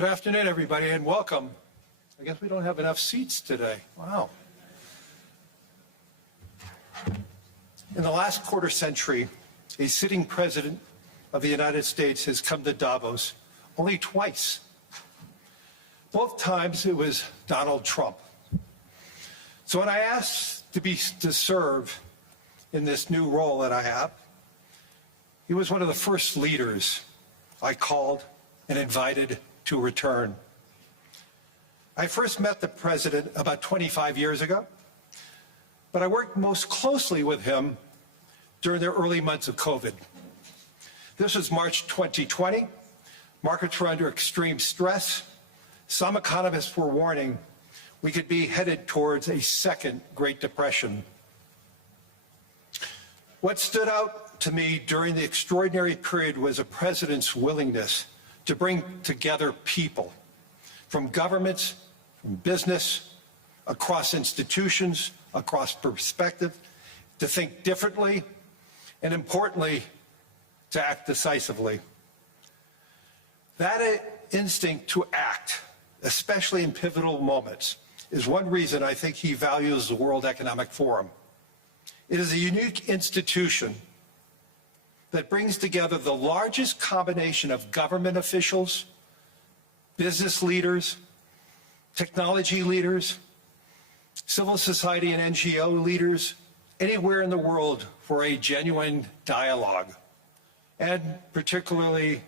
Good afternoon, everybody, and welcome. I guess we don't have enough seats today. Wow. In the last quarter century, a sitting president of the United States has come to Davos only twice. Both times it was Donald Trump. So when I asked to serve in this new role that I have, he was one of the first leaders I called and invited to return. I first met the president about 25 years ago, but I worked most closely with him during the early months of COVID. This was March 2020. Markets were under extreme stress. Some economists were warning we could be headed towards a second Great Depression. What stood out to me during the extraordinary period was a president's willingness to bring together people from governments, from business, across institutions, across perspective, to think differently, and importantly, to act decisively. That instinct to act, especially in pivotal moments, is one reason I think he values the World Economic Forum. It is a unique institution that brings together the largest combination of government officials, business leaders, technology leaders, civil society and NGO leaders, anywhere in the world for a genuine dialogue. And particularly,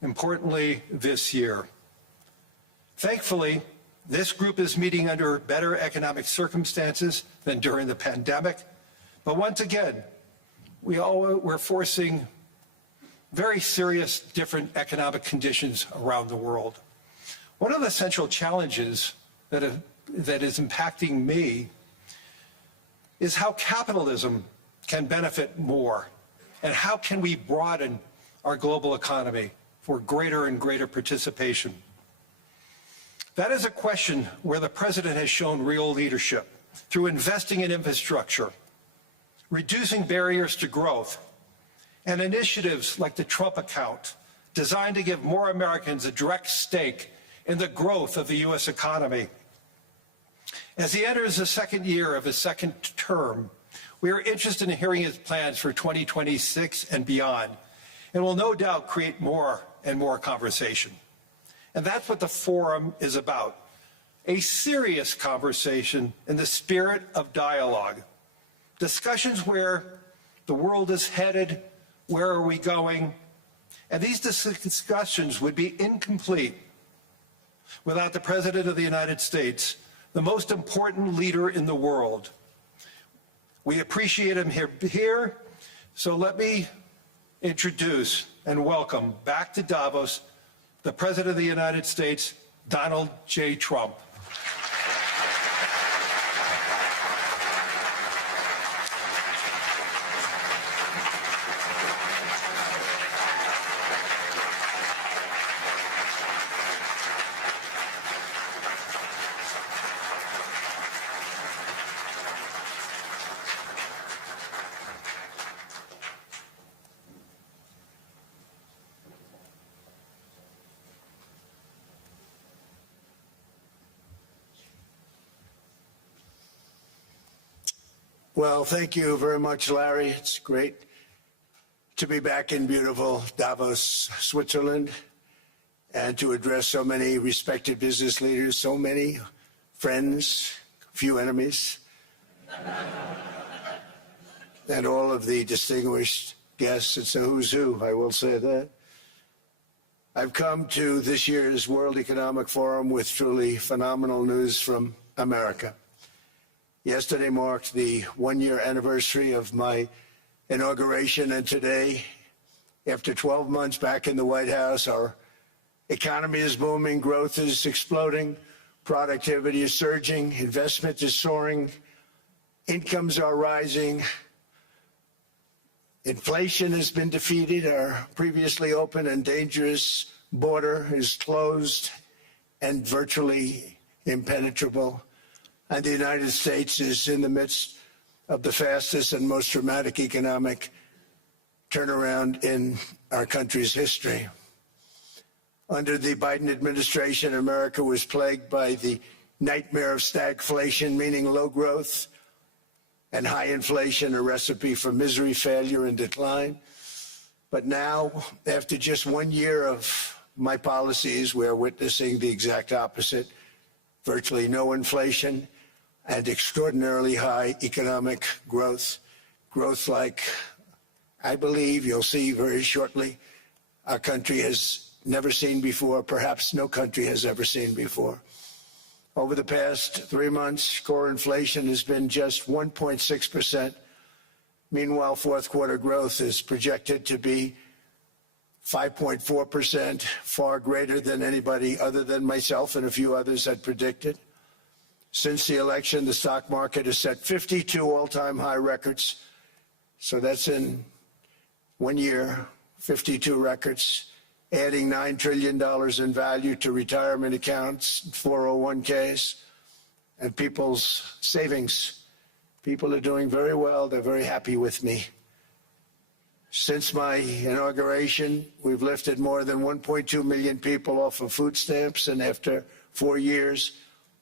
importantly, this year. Thankfully, this group is meeting under better economic circumstances than during the pandemic. But once again, we're facing very serious different economic conditions around the world. One of the central challenges that is impacting me is how capitalism can benefit more, and how can we broaden our global economy for greater and greater participation. That is a question where the president has shown real leadership through investing in infrastructure, reducing barriers to growth, and initiatives like the Trump account, designed to give more Americans a direct stake in the growth of the U.S. economy. As he enters the second year of his second term, we are interested in hearing his plans for 2026 and beyond, and will no doubt create more and more conversation. And that's what the forum is about, a serious conversation in the spirit of dialogue. Discussions where the world is headed, where are we going, and these discussions would be incomplete without the President of the United States, the most important leader in the world. We appreciate him here, so let me introduce and welcome back to Davos the President of the United States, Donald J. Trump. Well, thank you very much, Larry. It's great to be back in beautiful Davos, Switzerland, and to address so many respected business leaders, so many friends, few enemies, and all of the distinguished guests. It's a who's who, I will say that. I've come to this year's World Economic Forum with truly phenomenal news from America. Yesterday marked the one-year anniversary of my inauguration, and today, after 12 months back in the White House, our economy is booming, growth is exploding, productivity is surging, investment is soaring, incomes are rising, inflation has been defeated, our previously open and dangerous border is closed and virtually impenetrable. And the United States is in the midst of the fastest and most dramatic economic turnaround in our country's history. Under the Biden administration, America was plagued by the nightmare of stagflation, meaning low growth, and high inflation, a recipe for misery, failure, and decline. But now, after just 1 year of my policies, we're witnessing the exact opposite. Virtually no inflation and extraordinarily high economic growth. Growth like I believe you'll see very shortly our country has never seen before, perhaps no country has ever seen before. Over the past 3 months, core inflation has been just 1.6%. Meanwhile, fourth quarter growth is projected to be 5.4%, far greater than anybody other than myself and a few others had predicted. Since the election, the stock market has set 52 all-time high records. So that's in 1 year, 52 records, adding $9 trillion in value to retirement accounts, 401ks, and people's savings. People are doing very well. They're very happy with me. Since my inauguration, we've lifted more than 1.2 million people off of food stamps, and after 4 years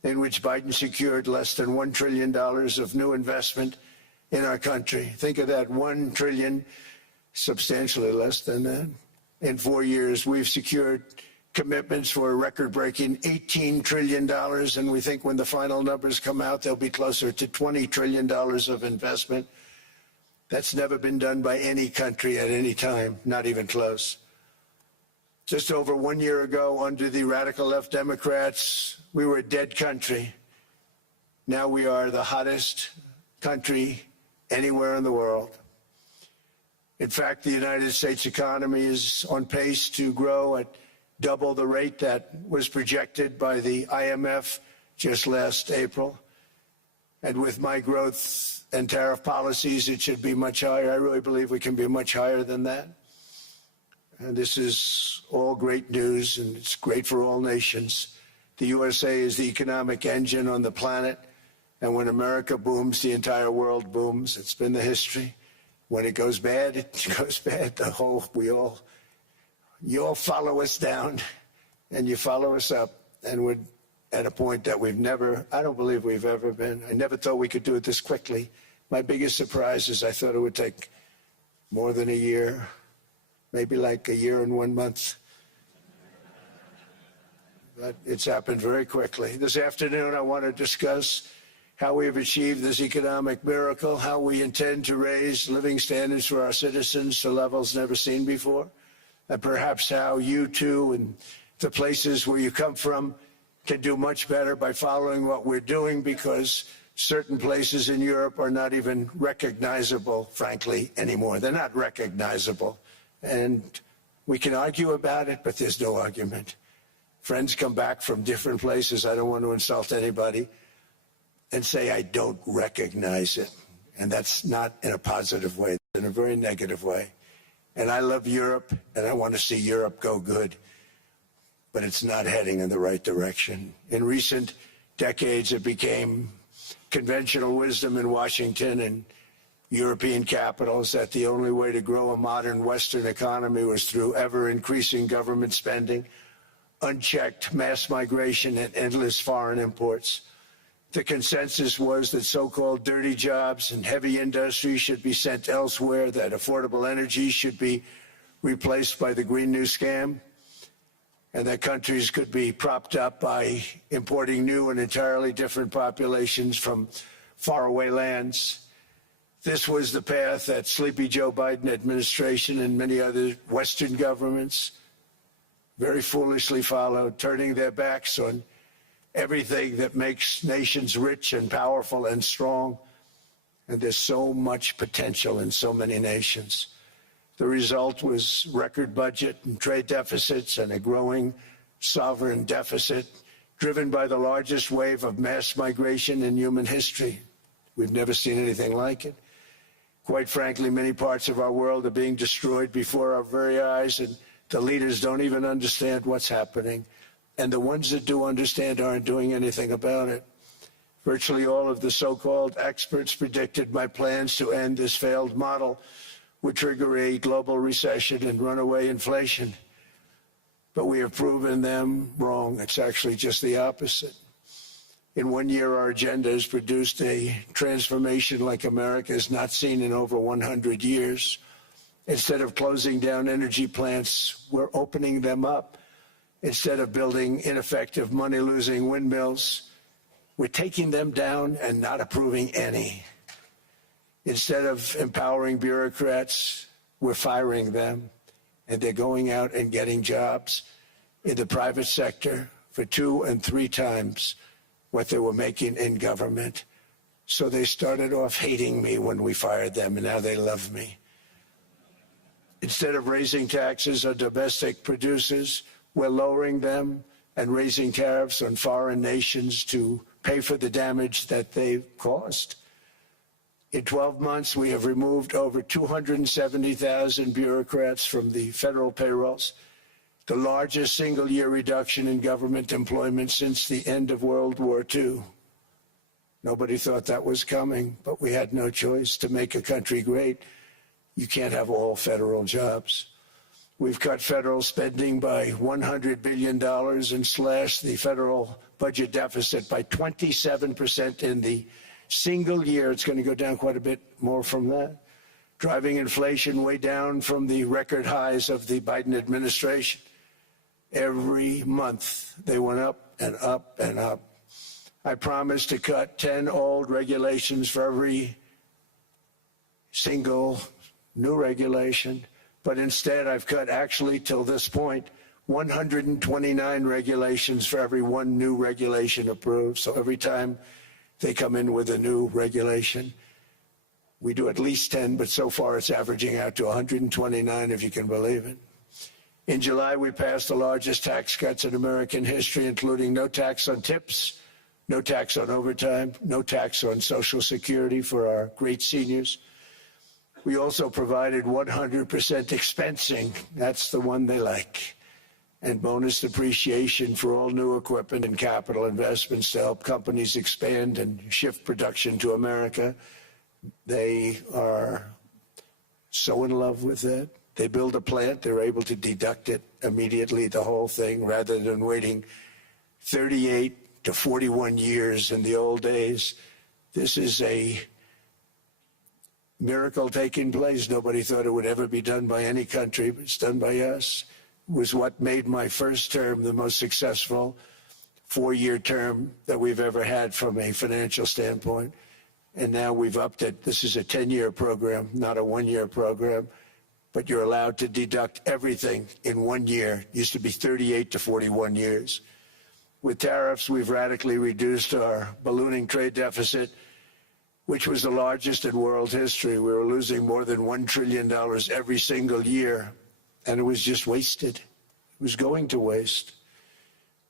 in which Biden secured less than $1 trillion of new investment in our country. Think of that, 1 trillion, substantially less than that. In 4 years, we've secured commitments for a record-breaking $18 trillion, and we think when the final numbers come out, they'll be closer to $20 trillion of investment. That's never been done by any country at any time, not even close. Just over 1 year ago, under the radical left Democrats, we were a dead country. Now we are the hottest country anywhere in the world. In fact, the United States economy is on pace to grow at double the rate that was projected by the IMF just last April. And with my growth and tariff policies, it should be much higher. I really believe we can be much higher than that. And this is all great news, and it's great for all nations. The USA is the economic engine on the planet, and when America booms, the entire world booms. It's been the history. When it goes bad, it goes bad. You all follow us down, and you follow us up, and we're at a point that I don't believe we've ever been. I never thought we could do it this quickly. My biggest surprise is I thought it would take more than a year, maybe like a year and 1 month. But it's happened very quickly. This afternoon, I want to discuss how we have achieved this economic miracle, how we intend to raise living standards for our citizens to levels never seen before, and perhaps how you too and the places where you come from can do much better by following what we're doing, because certain places in Europe are not even recognizable, frankly, anymore. They're not recognizable. And we can argue about it, but there's no argument. Friends come back from different places. I don't want to insult anybody and say I don't recognize it. And that's not in a positive way, in a very negative way. And I love Europe, and I want to see Europe go good, but it's not heading in the right direction. In recent decades, it became conventional wisdom in Washington and European capitals that the only way to grow a modern Western economy was through ever-increasing government spending, unchecked mass migration, and endless foreign imports. The consensus was that so-called dirty jobs and heavy industry should be sent elsewhere, that affordable energy should be replaced by the Green New Scam, and that countries could be propped up by importing new and entirely different populations from faraway lands. This was the path that Sleepy Joe Biden administration and many other Western governments very foolishly followed, turning their backs on everything that makes nations rich and powerful and strong. And there's so much potential in so many nations. The result was record budget and trade deficits and a growing sovereign deficit driven by the largest wave of mass migration in human history. We've never seen anything like it. Quite frankly, many parts of our world are being destroyed before our very eyes, and the leaders don't even understand what's happening. And the ones that do understand aren't doing anything about it. Virtually all of the so-called experts predicted my plans to end this failed model would trigger a global recession and runaway inflation. but we have proven them wrong. It's actually just the opposite. In 1 year, our agenda has produced a transformation like America has not seen in over 100 years. Instead of closing down energy plants, we're opening them up. Instead of building ineffective, money-losing windmills, we're taking them down and not approving any. Instead of empowering bureaucrats, we're firing them, and they're going out and getting jobs in the private sector for 2 and 3 times what they were making in government. So they started off hating me when we fired them, and now they love me. Instead of raising taxes on domestic producers, we're lowering them and raising tariffs on foreign nations to pay for the damage that they've caused. In 12 months, we have removed over 270,000 bureaucrats from the federal payrolls, the largest single-year reduction in government employment since the end of World War II. Nobody thought that was coming, but we had no choice. To make a country great, you can't have all federal jobs. We've cut federal spending by $100 billion and slashed the federal budget deficit by 27% in the single year. It's going to go down quite a bit more from that, driving inflation way down from the record highs of the Biden administration. Every month, they went up and up and up. I promised to cut 10 old regulations for every single new regulation, but instead I've cut, actually till this point, 129 regulations for every 1 new regulation approved. So every time they come in with a new regulation, we do at least 10, but so far it's averaging out to 129, if you can believe it. In July, we passed the largest tax cuts in American history, including no tax on tips, no tax on overtime, no tax on Social Security for our great seniors. We also provided 100% expensing, that's the one they like, and bonus depreciation for all new equipment and capital investments to help companies expand and shift production to America. They are so in love with it. They build a plant, they're able to deduct it immediately, the whole thing, rather than waiting 38 to 41 years in the old days. This is a miracle taking place. Nobody thought it would ever be done by any country, but it's done by us. It was what made my first term the most successful 4-year term that we've ever had from a financial standpoint. And now we've upped it. This is a 10-year program, not a 1-year program. But you're allowed to deduct everything in 1 year. It used to be 38 to 41 years. With tariffs, we've radically reduced our ballooning trade deficit, which was the largest in world history. We were losing more than $1 trillion every single year, and it was just wasted. It was going to waste.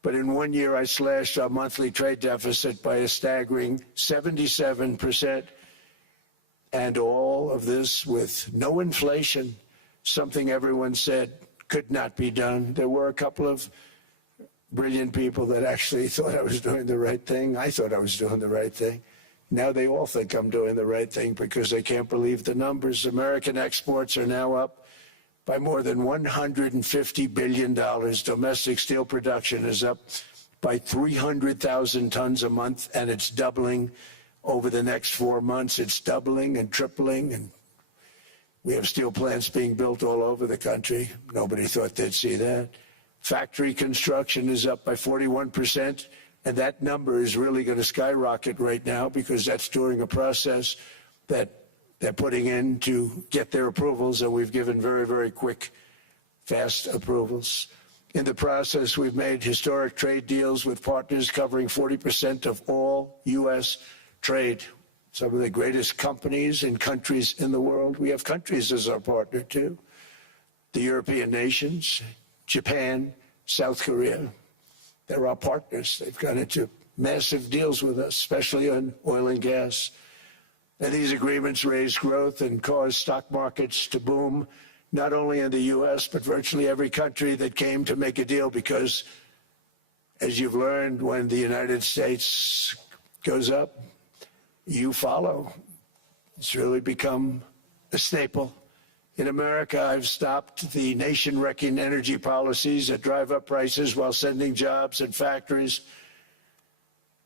But in 1 year, I slashed our monthly trade deficit by a staggering 77%, and all of this with no inflation. Something everyone said could not be done. There were a couple of brilliant people that actually thought I was doing the right thing. I thought I was doing the right thing. Now they all think I'm doing the right thing because they can't believe the numbers. American exports are now up by more than $150 billion. Domestic steel production is up by 300,000 tons a month, and it's doubling over the next 4 months. It's doubling and tripling, and we have steel plants being built all over the country. Nobody thought they'd see that. Factory construction is up by 41%, and that number is really going to skyrocket right now because that's during a process that they're putting in to get their approvals, and we've given very, very quick, fast approvals. In the process, we've made historic trade deals with partners covering 40% of all U.S. trade. Some of the greatest companies and countries in the world. We have countries as our partner, too. The European nations, Japan, South Korea. They're our partners. They've gone into massive deals with us, especially on oil and gas. And these agreements raise growth and cause stock markets to boom, not only in the U.S., but virtually every country that came to make a deal, because, as you've learned, when the United States goes up, you follow. It's really become a staple In America, I've stopped the nation-wrecking energy policies that drive up prices while sending jobs and factories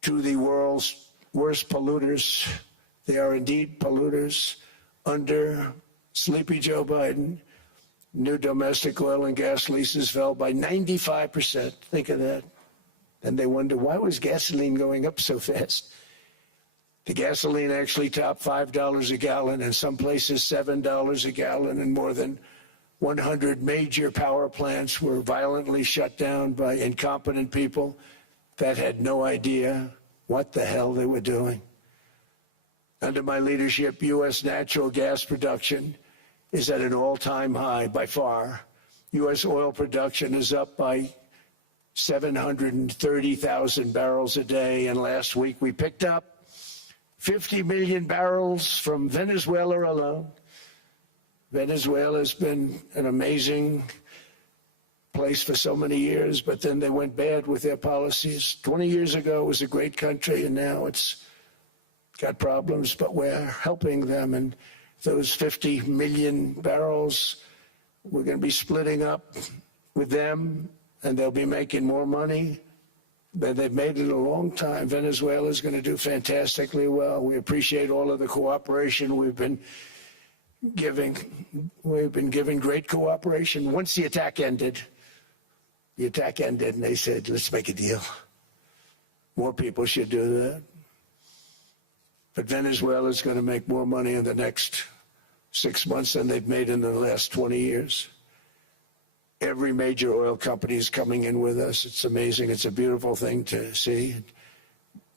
to the world's worst polluters. They are indeed polluters. Under sleepy Joe Biden, new domestic oil and gas leases fell by 95%. Think of that. And they wonder, why was gasoline going up so fast? The gasoline actually topped $5 a gallon, and some places $7 a gallon, and more than 100 major power plants were violently shut down by incompetent people that had no idea what the hell they were doing. Under my leadership, U.S. natural gas production is at an all-time high by far. U.S. oil production is up by 730,000 barrels a day, and last week we picked up 50 million barrels from Venezuela alone. Venezuela has been an amazing place for so many years, but then they went bad with their policies. 20 years ago it was a great country, and now it's got problems, but we're helping them. And those 50 million barrels, we're going to be splitting up with them, and they'll be making more money. They've made it a long time. Venezuela is going to do fantastically well. We appreciate all of the cooperation we've been giving. We've been giving great cooperation. Once the attack ended, and they said, let's make a deal. More people should do that. But Venezuela is going to make more money in the next 6 months than they've made in the last 20 years. Every major oil company is coming in with us. It's amazing. It's a beautiful thing to see.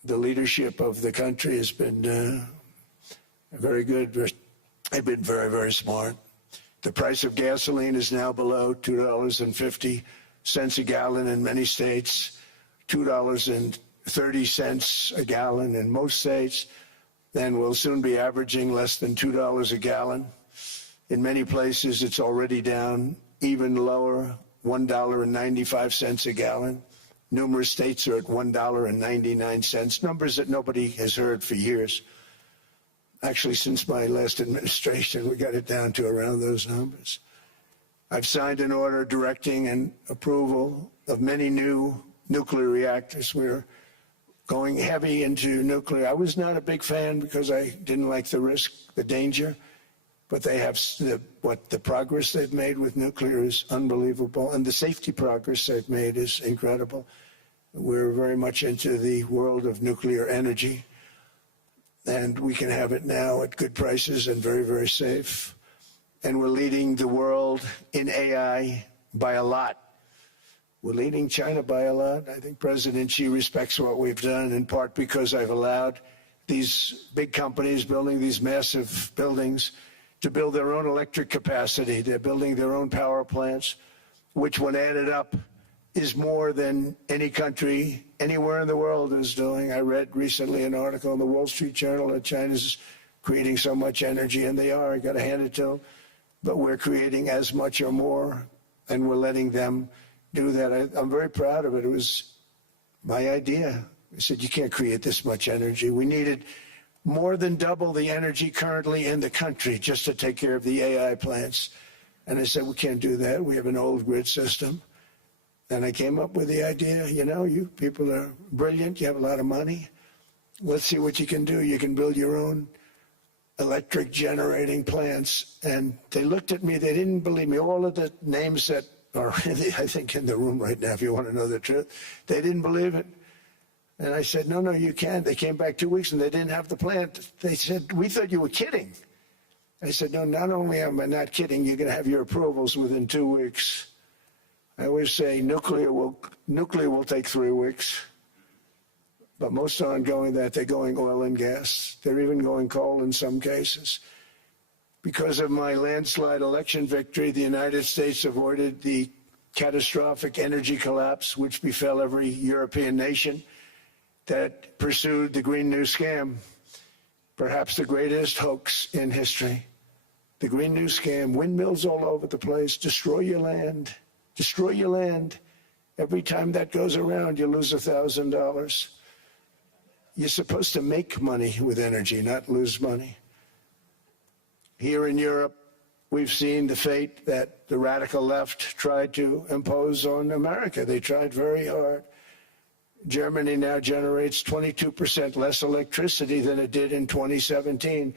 The leadership of the country has been very good. They've been very, very smart. The price of gasoline is now below $2.50 a gallon in many states, $2.30 a gallon in most states. Then we'll soon be averaging less than $2 a gallon. In many places, it's already down even lower, $1.95 a gallon. Numerous states are at $1.99, numbers that nobody has heard for years. Actually, since my last administration, we got it down to around those numbers. I've signed an order directing and approval of many new nuclear reactors. We're going heavy into nuclear. I was not a big fan because I didn't like the risk, the danger. But they have the progress they've made with nuclear is unbelievable, and the safety progress they've made is incredible. We're very much into the world of nuclear energy, and we can have it now at good prices and very, very safe. And we're leading the world in AI by a lot. We're leading China by a lot. I think President Xi respects what we've done, in part because I've allowed these big companies building these massive buildings to build their own electric capacity. They're building their own power plants, which when added up is more than any country anywhere in the world is doing. I read recently an article in the Wall Street Journal that China's creating so much energy, and they are. I got to hand it to them. But we're creating as much or more, and we're letting them do that. I'm very proud of it. It was my idea. I said, you can't create this much energy. We needed more than double the energy currently in the country just to take care of the AI plants. And I said, we can't do that. We have an old grid system. And I came up with the idea, you people are brilliant. You have a lot of money. Let's see what you can do. You can build your own electric generating plants. And they looked at me. They didn't believe me. All of the names that are, I think, in the room right now, if you want to know the truth, they didn't believe it. And I said, no, you can't. They came back 2 weeks and they didn't have the plant. They said, we thought you were kidding. I said, no, not only am I not kidding, you're going to have your approvals within 2 weeks. I always say nuclear will take 3 weeks. But most aren't going that. They're going oil and gas. They're even going coal in some cases. Because of my landslide election victory, the United States avoided the catastrophic energy collapse which befell every European nation that pursued the Green New Scam, perhaps the greatest hoax in history. The Green New Scam, windmills all over the place, destroy your land. Destroy your land. Every time that goes around, you lose $1,000. You're supposed to make money with energy, not lose money. Here in Europe, we've seen the fate that the radical left tried to impose on America. They tried very hard. Germany now generates 22% less electricity than it did in 2017.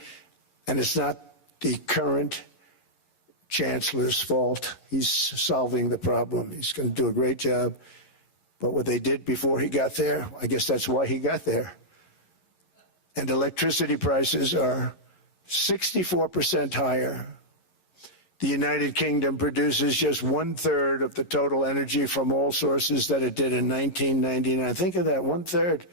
And it's not the current chancellor's fault. He's solving the problem. He's going to do a great job. But what they did before he got there, I guess that's why he got there. And electricity prices are 64% higher. The United Kingdom produces just 1/3 of the total energy from all sources that it did in 1999. Think of that, 1/3.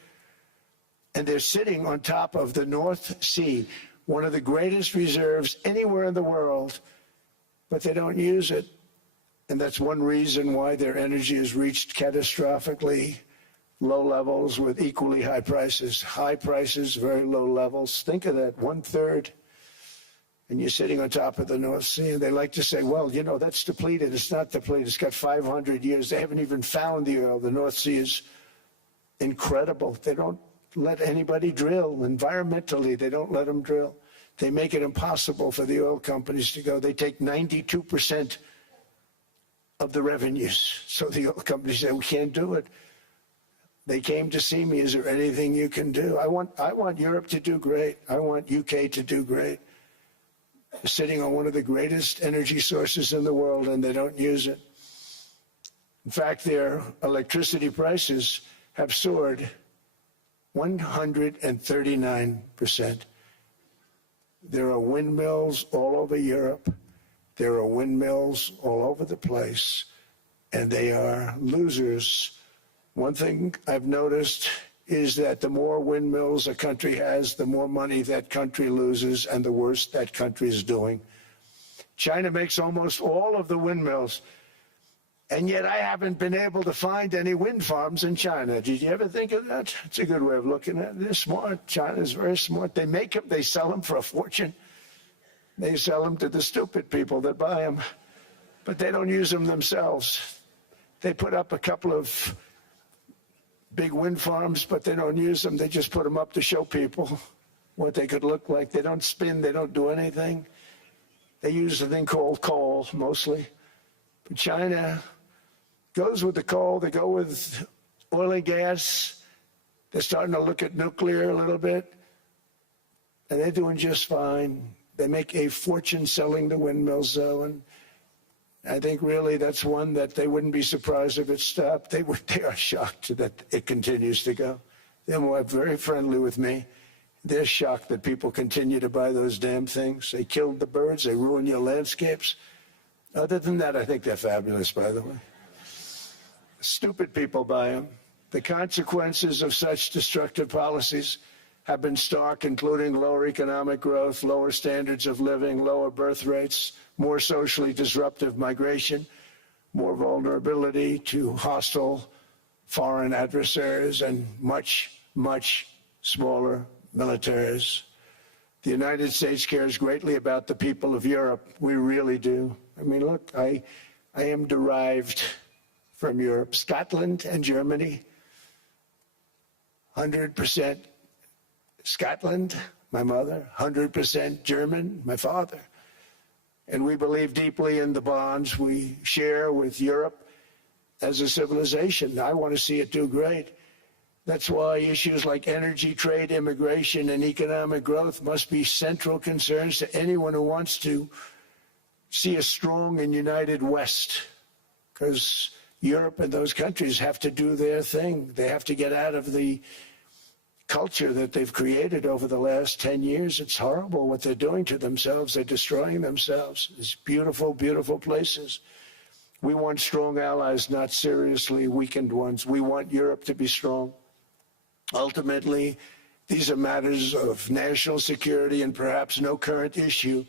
And they're sitting on top of the North Sea, one of the greatest reserves anywhere in the world, but they don't use it. And that's one reason why their energy has reached catastrophically low levels with equally high prices. High prices, very low levels. Think of that, 1/3. And you're sitting on top of the North Sea, and they like to say, well, you know, that's depleted. It's not depleted. It's got 500 years. They haven't even found the oil. The North Sea is incredible. They don't let anybody drill. Environmentally, they don't let them drill. They make it impossible for the oil companies to go. They take 92% of the revenues. So the oil companies say, we can't do it. They came to see me. Is there anything you can do? I want Europe to do great. I want UK to do great. They're sitting on one of the greatest energy sources in the world, and they don't use it. In fact, their electricity prices have soared 139%. There are windmills all over Europe. There are windmills all over the place, and they are losers. One thing I've noticed is that the more windmills a country has, the more money that country loses and the worse that country is doing. China makes almost all of the windmills, and yet I haven't been able to find any wind farms in China. Did you ever think of that? It's a good way of looking at it. They're smart. China is very smart. They make them, they sell them for a fortune. They sell them to the stupid people that buy them, but they don't use them themselves. They put up a couple of big wind farms, but they don't use them. They just put them up to show people what they could look like. They don't spin. They don't do anything. They use a thing called coal, mostly. But China goes with the coal. They go with oil and gas. They're starting to look at nuclear a little bit, and they're doing just fine. They make a fortune selling the windmills, though, and I think really that's one that they wouldn't be surprised if it stopped. They are shocked that it continues to go. They're very friendly with me. They're shocked that people continue to buy those damn things. They killed the birds. They ruin your landscapes. Other than that, I think they're fabulous, by the way. Stupid people buy them. The consequences of such destructive policies have been stark, including lower economic growth, lower standards of living, lower birth rates, more socially disruptive migration, more vulnerability to hostile foreign adversaries, and much, much smaller militaries. The United States cares greatly about the people of Europe. We really do. I mean, look, I am derived from Europe. Scotland and Germany, 100% Scotland, my mother, 100% German, my father. And we believe deeply in the bonds we share with Europe as a civilization. I want to see it do great. That's why issues like energy, trade, immigration, and economic growth must be central concerns to anyone who wants to see a strong and united West, because Europe and those countries have to do their thing. They have to get out of the culture that they've created over the last 10 years. It's horrible what they're doing to themselves. They're destroying themselves. It's beautiful, beautiful places. We want strong allies, not seriously weakened ones. We want Europe to be strong. Ultimately, these are matters of national security, and perhaps no current issue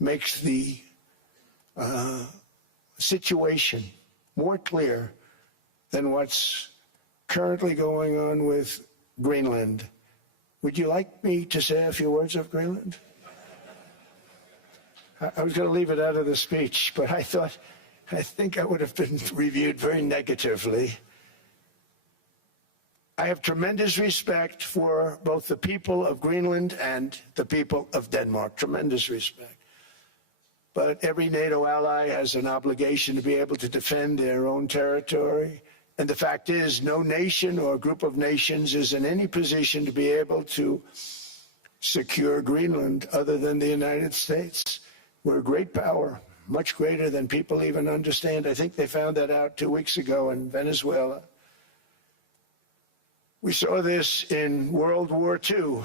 makes the situation more clear than what's currently going on with Greenland. Would you like me to say a few words of Greenland? I was going to leave it out of the speech, but I think I would have been reviewed very negatively. I have tremendous respect for both the people of Greenland and the people of Denmark, tremendous respect. but every NATO ally has an obligation to be able to defend their own territory. And the fact is, no nation or group of nations is in any position to be able to secure Greenland other than the United States. We're a great power, much greater than people even understand. I think they found that out 2 weeks ago in Venezuela. We saw this in World War II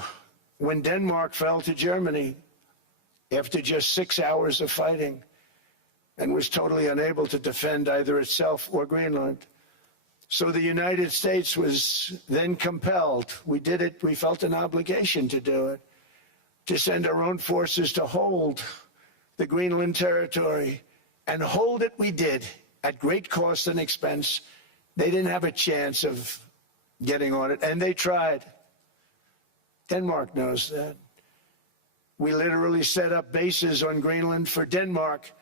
when Denmark fell to Germany after just 6 hours of fighting and was totally unable to defend either itself or Greenland. So the United States was then compelled, we did it, we felt an obligation to do it, to send our own forces to hold the Greenland territory. And hold it we did, at great cost and expense. They didn't have a chance of getting on it, and they tried. Denmark knows that. We literally set up bases on Greenland for Denmark.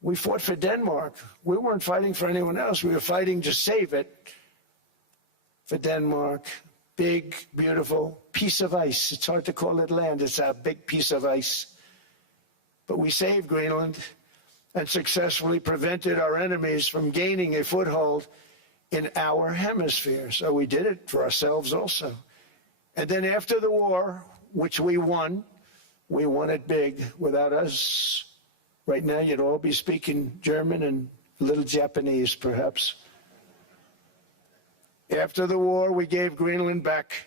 We fought for Denmark. We weren't fighting for anyone else. We were fighting to save it for Denmark. Big, beautiful piece of ice. It's hard to call it land. It's a big piece of ice. But we saved Greenland and successfully prevented our enemies from gaining a foothold in our hemisphere. So we did it for ourselves also. And then after the war, which we won it big. Without us, right now, you'd all be speaking German and a little Japanese, perhaps. After the war, we gave Greenland back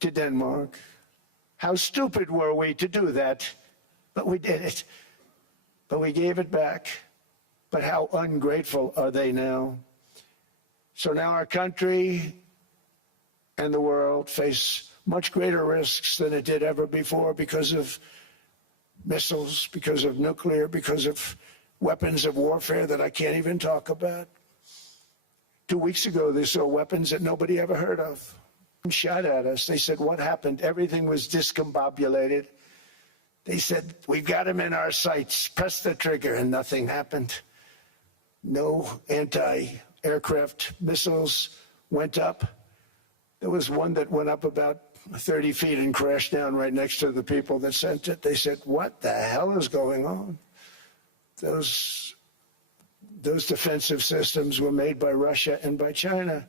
to Denmark. How stupid were we to do that? But we did it. But we gave it back. But how ungrateful are they now? So now our country and the world face much greater risks than it did ever before because of missiles, because of nuclear, because of weapons of warfare that I can't even talk about. 2 weeks ago, they saw weapons that nobody ever heard of. Shot at us. They said, what happened? Everything was discombobulated. They said, we've got them in our sights. Press the trigger, and nothing happened. No anti-aircraft missiles went up. There was one that went up about 30 feet and crashed down right next to the people that sent it. They said, what the hell is going on? Those defensive systems were made by Russia and by China.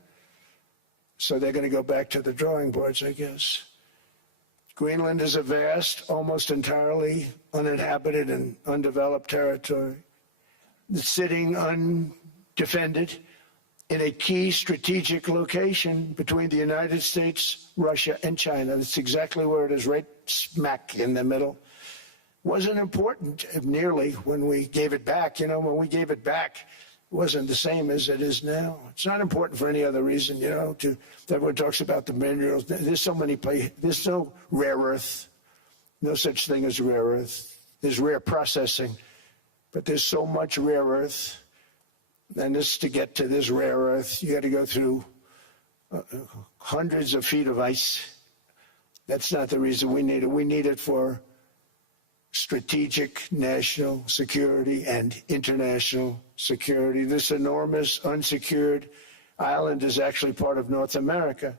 So they're going to go back to the drawing boards, I guess. Greenland is a vast, almost entirely uninhabited and undeveloped territory. It's sitting undefended in a key strategic location between the United States, Russia, and China. That's exactly where it is, right smack in the middle. Wasn't important nearly when we gave it back. You know, when we gave it back, it wasn't the same as it is now. It's not important for any other reason, you know. Everyone talks about the minerals. There's so many places. There's no rare earth. No such thing as rare earth. There's rare processing, but there's so much rare earth. And just to get to this rare earth, you got to go through hundreds of feet of ice. That's not the reason we need it. We need it for strategic national security and international security. This enormous unsecured island is actually part of North America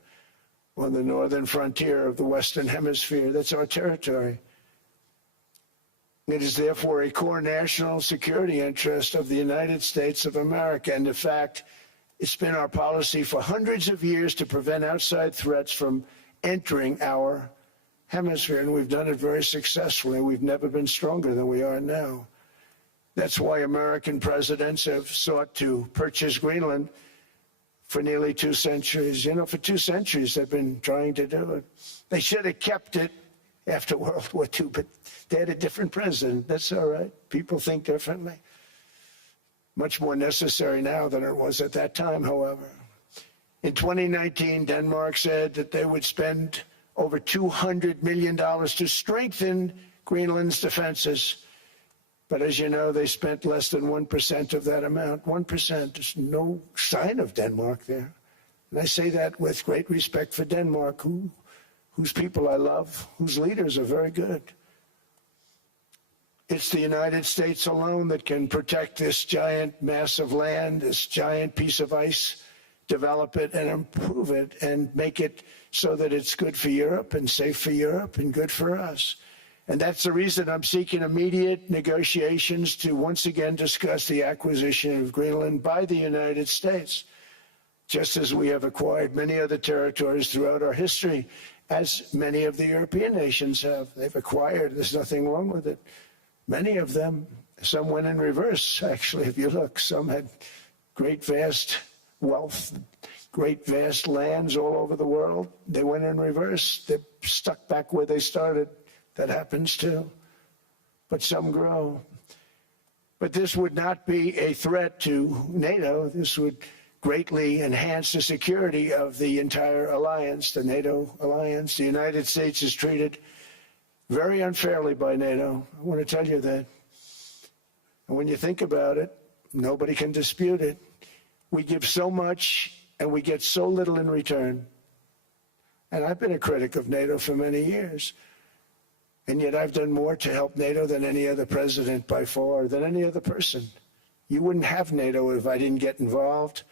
on the northern frontier of the Western Hemisphere. That's our territory. It is therefore a core national security interest of the United States of America. And in fact, it's been our policy for hundreds of years to prevent outside threats from entering our hemisphere, and we've done it very successfully. We've never been stronger than we are now. That's why American presidents have sought to purchase Greenland for nearly 2 centuries. You know, for 2 centuries they've been trying to do it. They should have kept it after World War II, but they had a different president. That's all right. People think differently. Much more necessary now than it was at that time, however. In 2019, Denmark said that they would spend over $200 million to strengthen Greenland's defenses. But as you know, they spent less than 1% of that amount. 1%. There's no sign of Denmark there. And I say that with great respect for Denmark, whose people I love, whose leaders are very good. It's the United States alone that can protect this giant mass of land, this giant piece of ice, develop it and improve it and make it so that it's good for Europe and safe for Europe and good for us. And that's the reason I'm seeking immediate negotiations to once again discuss the acquisition of Greenland by the United States, just as we have acquired many other territories throughout our history, as many of the European nations have. They've acquired, there's nothing wrong with it. Many of them, some went in reverse, actually, if you look. Some had great vast wealth, great vast lands all over the world. They went in reverse. They're stuck back where they started. That happens too. But some grow. But this would not be a threat to NATO. This would greatly enhance the security of the entire alliance, the NATO alliance. The United States is treated very unfairly by NATO. I want to tell you that. And when you think about it, nobody can dispute it. We give so much and we get so little in return. And I've been a critic of NATO for many years. And yet I've done more to help NATO than any other president by far, than any other person. You wouldn't have NATO if I didn't get involved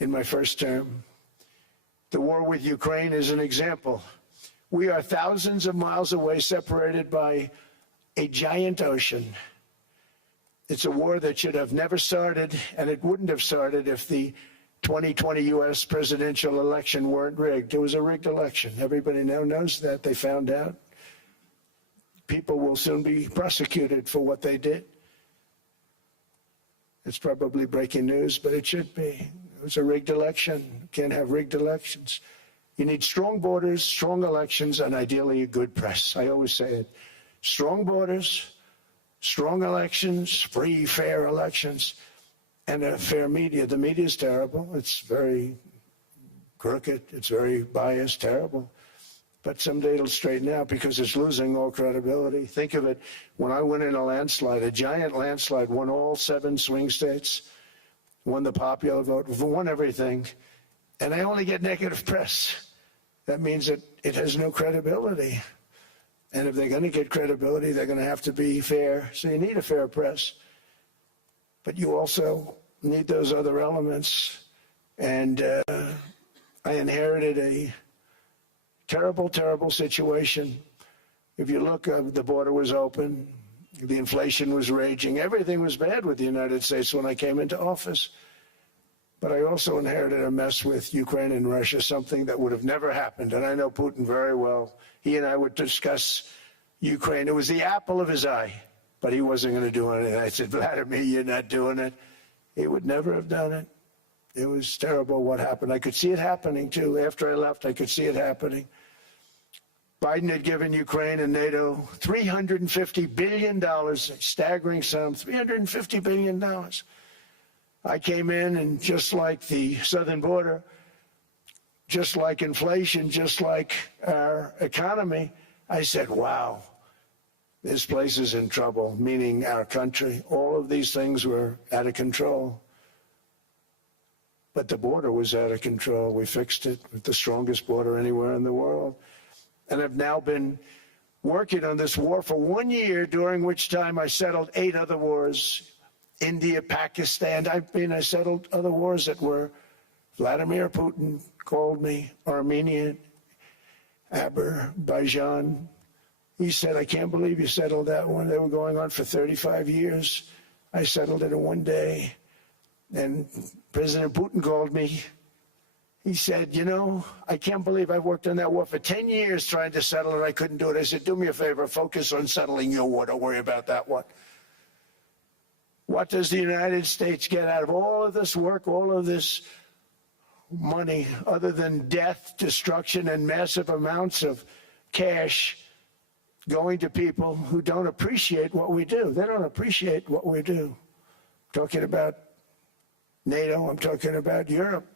in my first term. The war with Ukraine is an example. We are thousands of miles away, separated by a giant ocean. It's a war that should have never started, and it wouldn't have started if the 2020 U.S. presidential election weren't rigged. It was a rigged election. Everybody now knows that. They found out. People will soon be prosecuted for what they did. It's probably breaking news, but it should be. It was a rigged election. You can't have rigged elections. You need strong borders, strong elections, and ideally a good press. I always say it. Strong borders, strong elections, free, fair elections, and a fair media. The media is terrible. It's very crooked. It's very biased, terrible. But someday it'll straighten out because it's losing all credibility. Think of it. When I went in a landslide, a giant landslide, won all 7 swing states, won the popular vote, won everything, and I only get negative press. That means that it has no credibility. And if they're going to get credibility, they're going to have to be fair. So you need a fair press. But you also need those other elements. And I inherited a terrible, terrible situation. If you look, the border was open. The inflation was raging. Everything was bad with the United States when I came into office. But I also inherited a mess with Ukraine and Russia, something that would have never happened. And I know Putin very well. He and I would discuss Ukraine. It was the apple of his eye, but he wasn't going to do anything. I said, Vladimir, you're not doing it. He would never have done it. It was terrible what happened. I could see it happening, too. After I left, I could see it happening. Biden had given Ukraine and NATO $350 billion, a staggering sum, $350 billion. I came in, and just like the southern border, just like inflation, just like our economy, I said, wow, this place is in trouble, meaning our country. All of these things were out of control. But the border was out of control. We fixed it with the strongest border anywhere in the world. And I've now been working on this war for 1 year, during which time I settled 8 other wars. India, Pakistan. I settled other wars that were Vladimir Putin called me, Armenia, Azerbaijan. He said, I can't believe you settled that one. They were going on for 35 years. I settled it in 1 day. And President Putin called me. He said, you know, I can't believe I worked on that war for 10 years trying to settle it. I couldn't do it. I said, do me a favor, focus on settling your war. Don't worry about that one. What does the United States get out of all of this work, all of this money, other than death, destruction, and massive amounts of cash going to people who don't appreciate what we do? They don't appreciate what we do. I'm talking about NATO. I'm talking about Europe.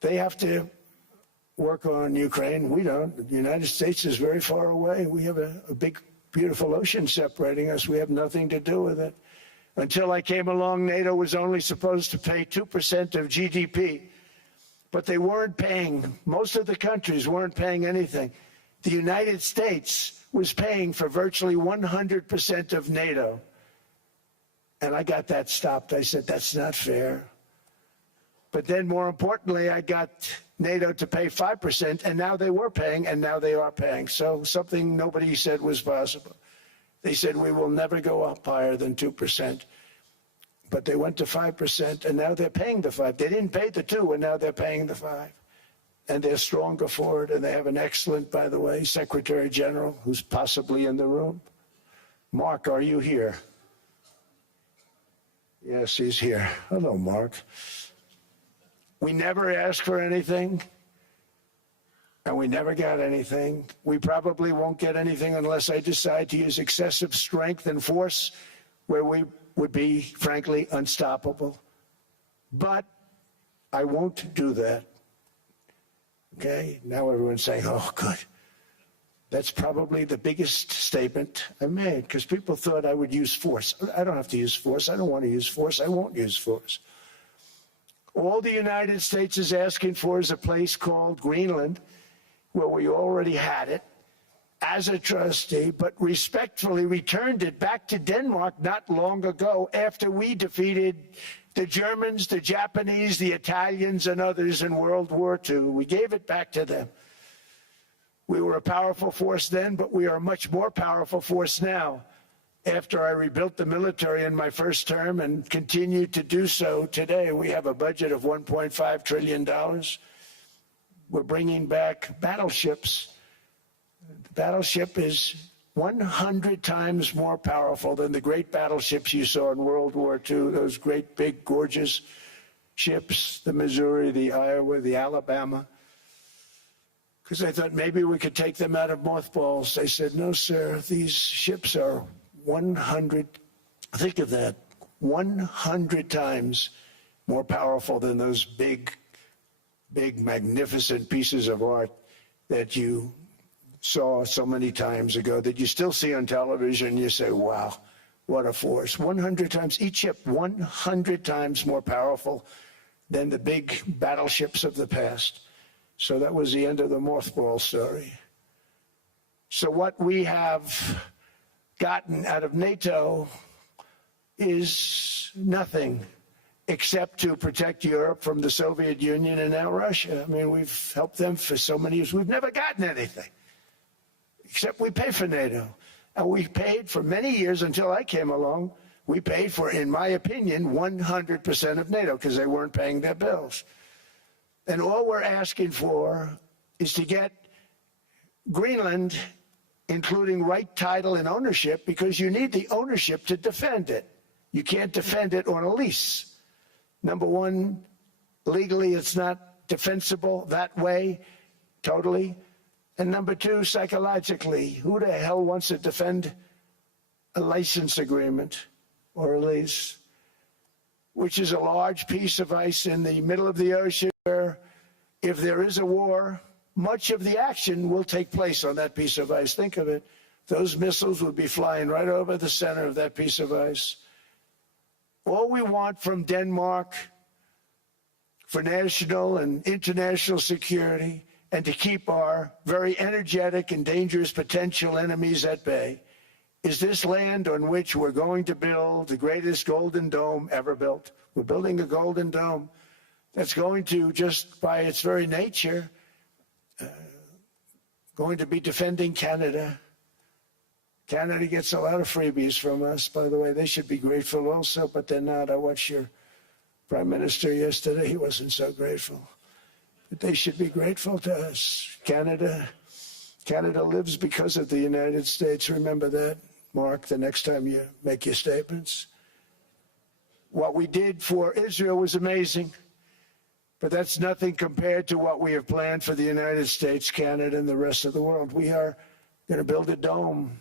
They have to work on Ukraine. We don't. The United States is very far away. We have a big, beautiful ocean separating us. We have nothing to do with it. Until I came along, NATO was only supposed to pay 2% of GDP. But they weren't paying. Most of the countries weren't paying anything. The United States was paying for virtually 100% of NATO. And I got that stopped. I said, that's not fair. But then more importantly, I got NATO to pay 5%, and now they were paying, and now they are paying. So something nobody said was possible. They said we will never go up higher than 2%. But they went to 5%, and now they're paying the 5. They didn't pay the 2, and now they're paying the 5. And they're stronger for it, and they have an excellent, by the way, Secretary General, who's possibly in the room. Mark, are you here? Yes, he's here. Hello, Mark. We never asked for anything, and we never got anything. We probably won't get anything unless I decide to use excessive strength and force where we would be, frankly, unstoppable. But I won't do that. Okay? Now everyone's saying, oh, good. That's probably the biggest statement I made, because people thought I would use force. I don't have to use force. I don't want to use force. I won't use force. All the United States is asking for is a place called Greenland, where we already had it as a trustee, but respectfully returned it back to Denmark not long ago after we defeated the Germans, the Japanese, the Italians, and others in World War II. We gave it back to them. We were a powerful force then, but we are a much more powerful force now. After I rebuilt the military in my first term and continue to do so today, we have a budget of $1.5 trillion. We're bringing back battleships. The battleship is 100 times more powerful than the great battleships you saw in World War II, those great, big, gorgeous ships, the Missouri, the Iowa, the Alabama. Because I thought maybe we could take them out of mothballs. They said, no, sir, these ships are 100, think of that, 100 times more powerful than those big, magnificent pieces of art that you saw so many times ago, that you still see on television. You say, wow, what a force. 100 times, each ship 100 times more powerful than the big battleships of the past. So that was the end of the mothball story. So what we have gotten out of NATO is nothing except to protect Europe from the Soviet Union and now Russia. I mean, we've helped them for so many years. We've never gotten anything, except we pay for NATO. And we paid for many years until I came along. We paid for, in my opinion, 100% of NATO because they weren't paying their bills. And all we're asking for is to get Greenland, including right title and ownership, because you need the ownership to defend it. You can't defend it on a lease. Number one, legally it's not defensible that way, totally. And number two, psychologically, who the hell wants to defend a license agreement or a lease, which is a large piece of ice in the middle of the ocean where if there is a war, much of the action will take place on that piece of ice. Think of it. Those missiles would be flying right over the center of that piece of ice. All we want from Denmark for national and international security and to keep our very energetic and dangerous potential enemies at bay is this land on which we're going to build the greatest golden dome ever built. We're building a golden dome that's going to, just by its very nature, going to be defending Canada. Canada gets a lot of freebies from us, by the way. They should be grateful also, but they're not. I watched your Prime Minister yesterday. He wasn't so grateful. But they should be grateful to us. Canada lives because of the United States. Remember that, Mark, the next time you make your statements. What we did for Israel was amazing. But that's nothing compared to what we have planned for the United States, Canada, and the rest of the world. We are going to build a dome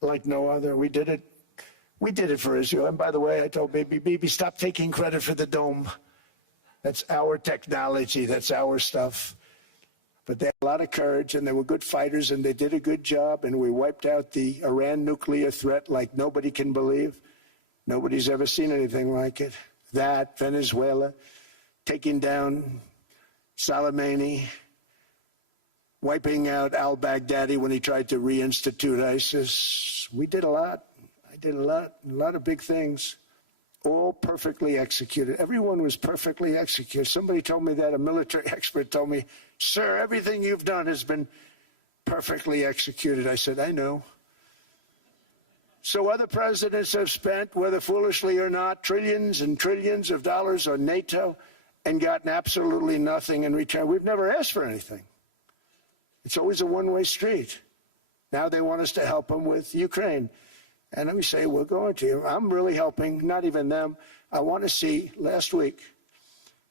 like no other. We did it for Israel. And by the way, I told Bibi, stop taking credit for the dome. That's our technology. That's our stuff. But they had a lot of courage, and they were good fighters, and they did a good job, and we wiped out the Iran nuclear threat like nobody can believe. Nobody's ever seen anything like it. That, Venezuela, taking down Soleimani, wiping out al-Baghdadi when he tried to reinstitute ISIS. We did a lot. I did a lot of big things. all perfectly executed. Everyone was perfectly executed. Somebody told me that, a military expert told me, sir, everything you've done has been perfectly executed. I said, I know. So other presidents have spent, whether foolishly or not, trillions and trillions of dollars on NATO and gotten absolutely nothing in return. We've never asked for anything. It's always a one-way street. Now they want us to help them with Ukraine. And let me say, we're going to. I'm really helping, not even them. I want to see, last week,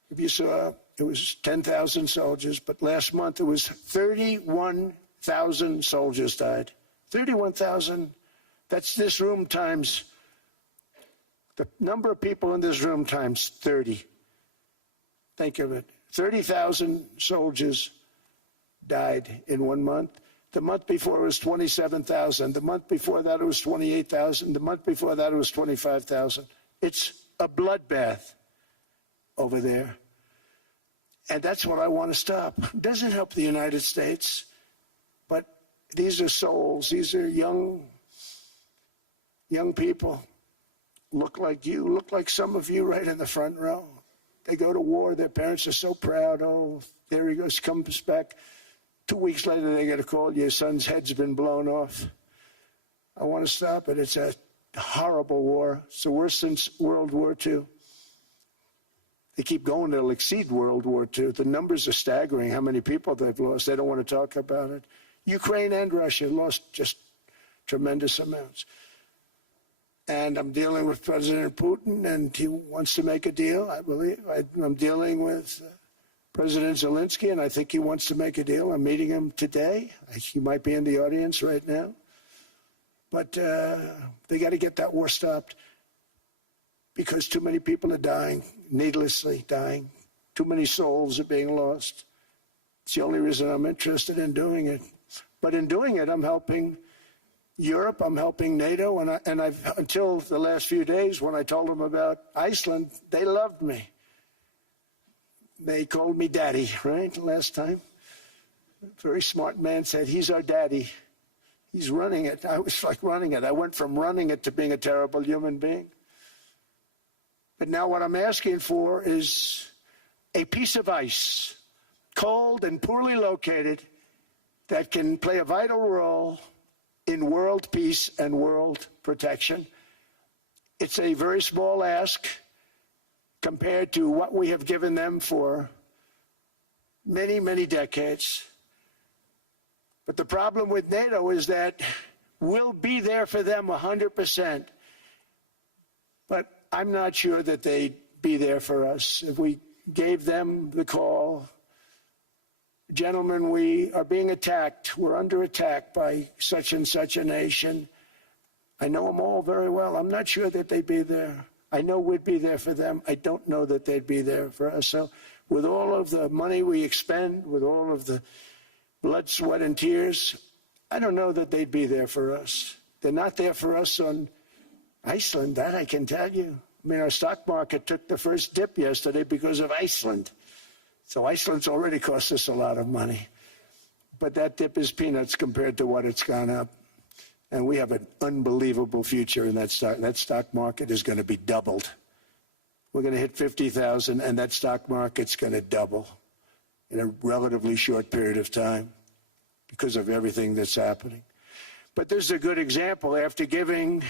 if you saw, it was 10,000 soldiers, but last month it was 31,000 soldiers died. 31,000, that's this room times, the number of people in this room times 30. Think of it. 30,000 soldiers died in 1 month. The month before it was 27,000. The month before that it was 28,000. The month before that it was 25,000. It's a bloodbath over there. And that's what I want to stop. It doesn't help the United States, but these are souls. These are young people. Look like you, look like some of you right in the front row. They go to war. Their parents are so proud. Oh, there he goes, comes back. 2 weeks later, they get a call, your son's head's been blown off. I want to stop it. It's a horrible war. It's the worst since World War II. They keep going, they'll exceed World War II. The numbers are staggering, how many people they've lost. They don't want to talk about it. Ukraine and Russia lost just tremendous amounts. And I'm dealing with President Putin, and he wants to make a deal, I believe. I'm dealing with President Zelensky, and I think he wants to make a deal. I'm meeting him today. He might be in the audience right now. But they got to get that war stopped because too many people are dying, needlessly dying. Too many souls are being lost. It's the only reason I'm interested in doing it. But in doing it, I'm helping Europe, I'm helping NATO, and I've until the last few days when I told them about Iceland, they loved me. They called me daddy, right, last time. A very smart man said, he's our daddy. He's running it. I was like running it. I went from running it to being a terrible human being. But now what I'm asking for is a piece of ice, cold and poorly located, that can play a vital role in world peace and world protection. It's a very small ask compared to what we have given them for many, many decades. But the problem with NATO is that we'll be there for them 100%. But I'm not sure that they'd be there for us if we gave them the call. Gentlemen, we are being attacked. We're under attack by such and such a nation. I know them all very well. I'm not sure that they'd be there. I know we'd be there for them. I don't know that they'd be there for us. So with all of the money we expend, with all of the blood, sweat, and tears, I don't know that they'd be there for us. They're not there for us on Iceland, that I can tell you. I mean, our stock market took the first dip yesterday because of Iceland. So Iceland's already cost us a lot of money. But that dip is peanuts compared to what it's gone up. And we have an unbelievable future in that stock. That stock market is going to be doubled. We're going to hit 50,000, and that stock market's going to double in a relatively short period of time because of everything that's happening. But this is a good example. After giving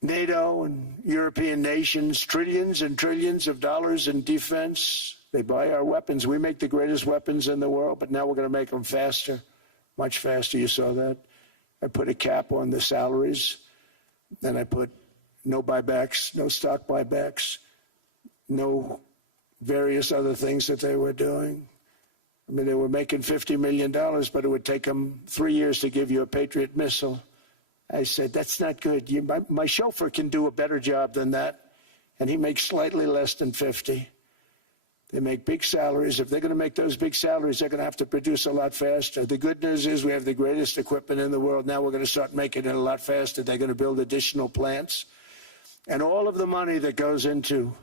NATO and European nations trillions and trillions of dollars in defense, they buy our weapons. We make the greatest weapons in the world, but now we're going to make them faster, much faster. You saw that. I put a cap on the salaries, and I put no buybacks, no stock buybacks, no various other things that they were doing. I mean, they were making $50 million, but it would take them 3 years to give you a Patriot missile. I said, that's not good. My chauffeur can do a better job than that, and he makes slightly less than 50. They make big salaries. If they're going to make those big salaries, they're going to have to produce a lot faster. The good news is we have the greatest equipment in the world. Now we're going to start making it a lot faster. They're going to build additional plants. And all of the money that goes into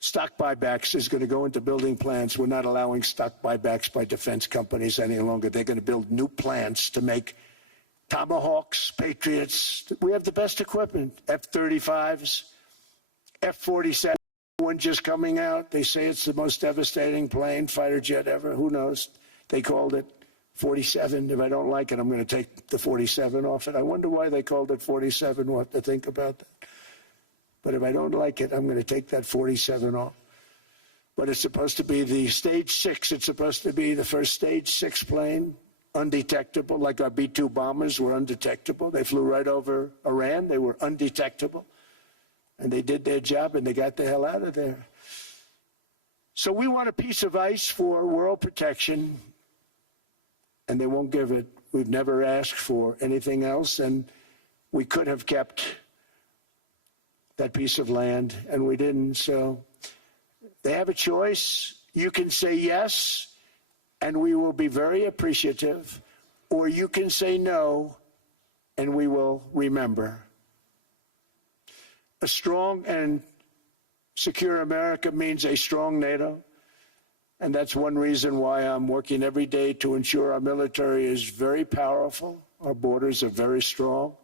stock buybacks is going to go into building plants. We're not allowing stock buybacks by defense companies any longer. They're going to build new plants to make Tomahawks, Patriots. We have the best equipment, F-35s. F-47 one just coming out. They say it's the most devastating plane, fighter jet ever. Who knows? They called it 47. If I don't like it, I'm going to take the 47 off it. I wonder why they called it 47. We'll have to think about that. But if I don't like it, I'm going to take that 47 off. But it's supposed to be the stage 6. It's supposed to be the first stage 6 plane, undetectable, like our B-2 bombers were undetectable. They flew right over Iran. They were undetectable. And they did their job, and they got the hell out of there. So we want a piece of ice for world protection, and they won't give it. We've never asked for anything else, and we could have kept that piece of land, and we didn't. So they have a choice. You can say yes, and we will be very appreciative, or you can say no, and we will remember. A strong and secure America means a strong NATO, and that's one reason why I'm working every day to ensure our military is very powerful, our borders are very strong,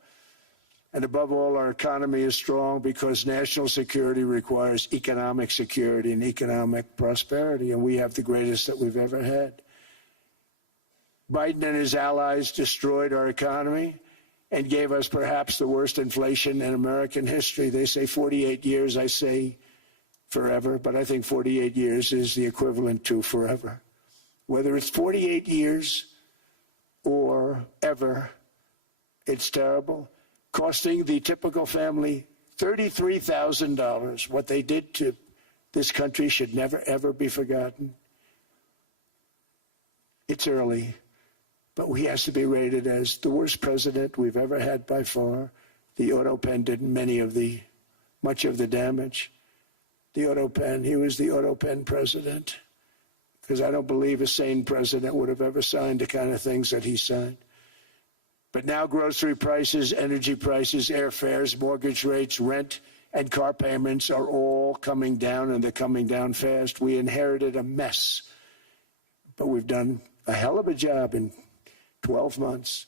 and above all, our economy is strong because national security requires economic security and economic prosperity, and we have the greatest that we've ever had. Biden and his allies destroyed our economy and gave us perhaps the worst inflation in American history. They say 48 years, I say forever, but I think 48 years is the equivalent to forever. Whether it's 48 years or ever, it's terrible, costing the typical family $33,000. What they did to this country should never, ever be forgotten. It's early, but he has to be rated as the worst president we've ever had by far. The auto pen did much of the damage. The auto pen, he was the auto pen president, because I don't believe a sane president would have ever signed the kind of things that he signed. But now grocery prices, energy prices, airfares, mortgage rates, rent, and car payments are all coming down, and they're coming down fast. We inherited a mess, but we've done a hell of a job in 12 months.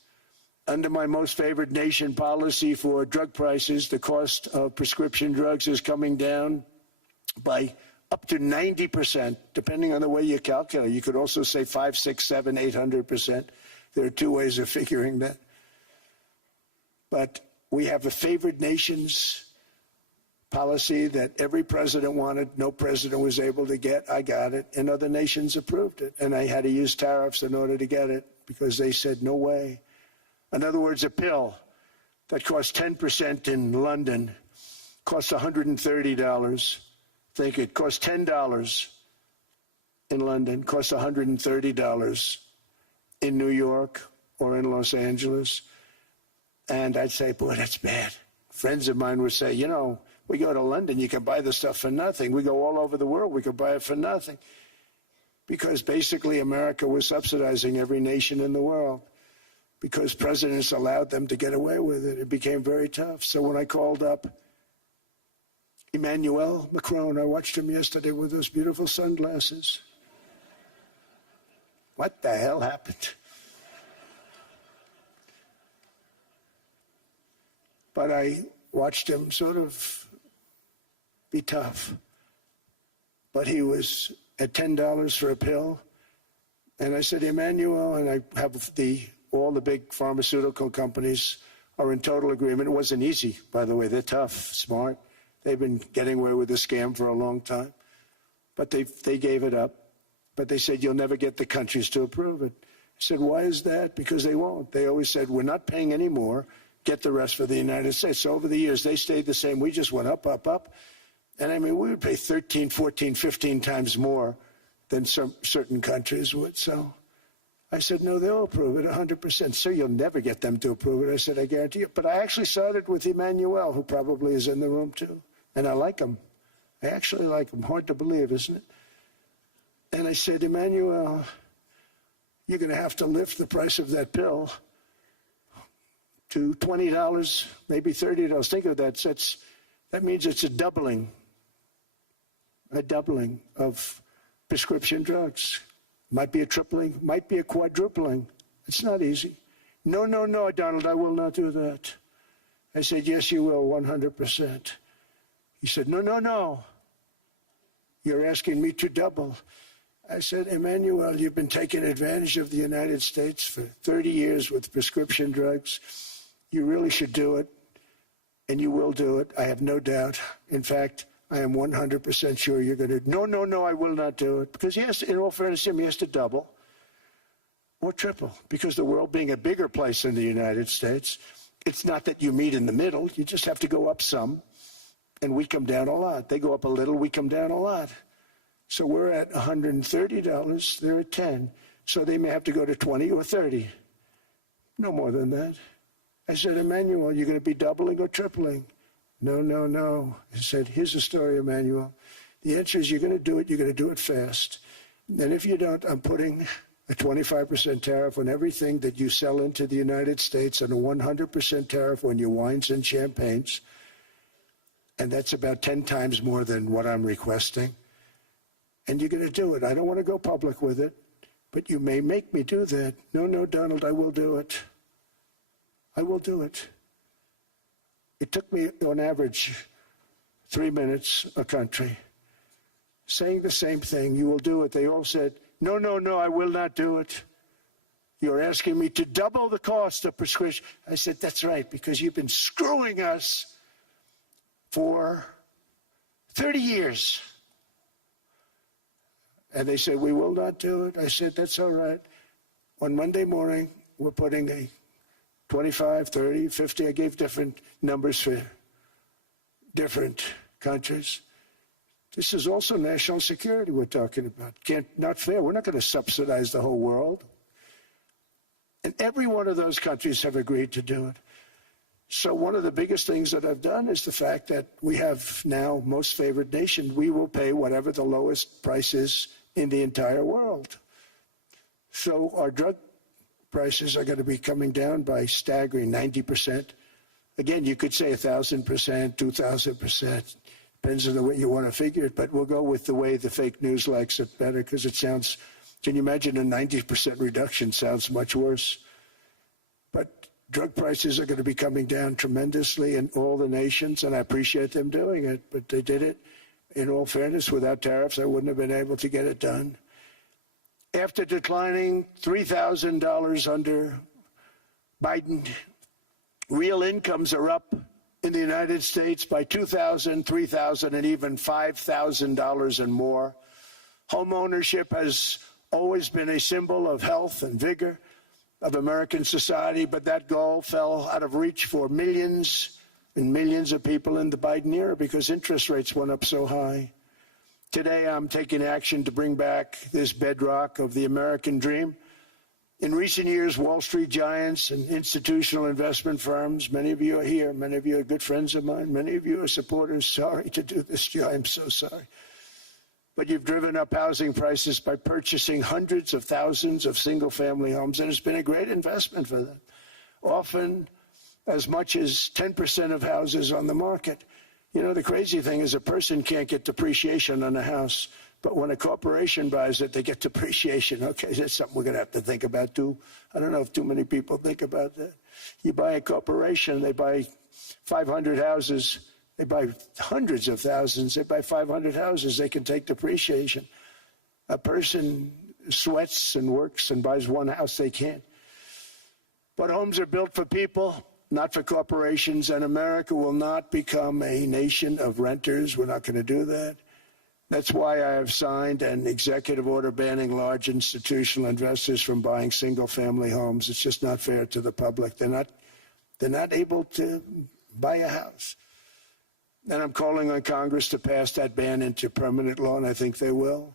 Under my most favored nation policy for drug prices, the cost of prescription drugs is coming down by up to 90%, depending on the way you calculate. You could also say 5, 6, 7, 800%. There are two ways of figuring that. But we have a favored nations policy that every president wanted, no president was able to get. I got it, and other nations approved it. And I had to use tariffs in order to get it because they said, no way. In other words, a pill that costs 10% in London costs $130. Think it costs $10 in London, costs $130 in New York or in Los Angeles. And I'd say, boy, that's bad. Friends of mine would say, you know, we go to London, you can buy the stuff for nothing. We go all over the world, we could buy it for nothing. Because basically America was subsidizing every nation in the world because presidents allowed them to get away with it. It became very tough. So when I called up Emmanuel Macron, I watched him yesterday with those beautiful sunglasses. What the hell happened? But I watched him sort of be tough. But he was at $10 for a pill. And I said, Emmanuel, and I have all the big pharmaceutical companies are in total agreement. It wasn't easy, by the way. They're tough, smart. They've been getting away with the scam for a long time. But they gave it up. But they said, you'll never get the countries to approve it. I said, why is that? Because they won't. They always said, we're not paying any more. Get the rest for the United States. So over the years, they stayed the same. We just went up, up, up. And I mean, we would pay 13, 14, 15 times more than some certain countries would. So I said, no, they'll approve it 100%. So you'll never get them to approve it. I said, I guarantee you. But I actually started with Emmanuel, who probably is in the room too. And I like him. I actually like him. Hard to believe, isn't it? And I said, Emmanuel, you're going to have to lift the price of that pill to $20, maybe $30. Think of that. That means it's a doubling of prescription drugs. Might be a tripling, might be a quadrupling. It's not easy. No, Donald, I will not do that. I said, yes, you will, 100%. He said, no, no, no. You're asking me to double. I said, Emmanuel, you've been taking advantage of the United States for 30 years with prescription drugs. You really should do it, and you will do it. I have no doubt. In fact, I am 100% sure you're going to. No, no, no, I will not do it. Because he has to, in all fairness to him, he has to double or triple. Because the world being a bigger place than the United States, it's not that you meet in the middle. You just have to go up some, and we come down a lot. They go up a little, we come down a lot. So we're at $130, they're at 10. So they may have to go to 20 or 30. No more than that. I said, Emmanuel, you're going to be doubling or tripling? No, no, no. I said, here's the story, Emmanuel. The answer is you're going to do it, you're going to do it fast. And if you don't, I'm putting a 25% tariff on everything that you sell into the United States and a 100% tariff on your wines and champagnes. And that's about 10 times more than what I'm requesting. And you're going to do it. I don't want to go public with it, but you may make me do that. No, no, Donald, I will do it. I will do it. It took me, on average, 3 minutes a country, saying the same thing. You will do it. They all said, no, no, no, I will not do it. You're asking me to double the cost of prescription. I said, that's right, because you've been screwing us for 30 years. And they said, we will not do it. I said, that's all right. On Monday morning, we're putting a 25, 30, 50. I gave different numbers for different countries. This is also national security we're talking about. Not fair. We're not going to subsidize the whole world. And every one of those countries have agreed to do it. So one of the biggest things that I've done is the fact that we have now most favored nation. We will pay whatever the lowest price is in the entire world. So our drug prices are going to be coming down by staggering 90%. Again, you could say 1,000%, 2,000%. Depends on the way you want to figure it, but we'll go with the way the fake news likes it better because it sounds, can you imagine a 90% reduction sounds much worse. But drug prices are going to be coming down tremendously in all the nations, and I appreciate them doing it, but they did it. In all fairness, without tariffs, I wouldn't have been able to get it done. After declining $3,000 under Biden, real incomes are up in the United States by $2,000, $3,000, and even $5,000 and more. Home ownership has always been a symbol of health and vigor of American society, but that goal fell out of reach for millions and millions of people in the Biden era because interest rates went up so high. Today, I'm taking action to bring back this bedrock of the American dream. In recent years, Wall Street giants and institutional investment firms, many of you are here, many of you are good friends of mine, many of you are supporters. Sorry to do this to you, I'm so sorry. But you've driven up housing prices by purchasing hundreds of thousands of single-family homes, and it's been a great investment for them. Often as much as 10% of houses on the market. You know, the crazy thing is a person can't get depreciation on a house, but when a corporation buys it, they get depreciation. Okay, that's something we're going to have to think about too. I don't know if too many people think about that. You buy a corporation, they buy 500 houses, they buy hundreds of thousands, they buy 500 houses, they can take depreciation. A person sweats and works and buys one house, they can't. But homes are built for people, not for corporations, and America will not become a nation of renters. We're not going to do that. That's why I have signed an executive order banning large institutional investors from buying single-family homes. It's just not fair to the public. They're not able to buy a house. And I'm calling on Congress to pass that ban into permanent law, and I think they will.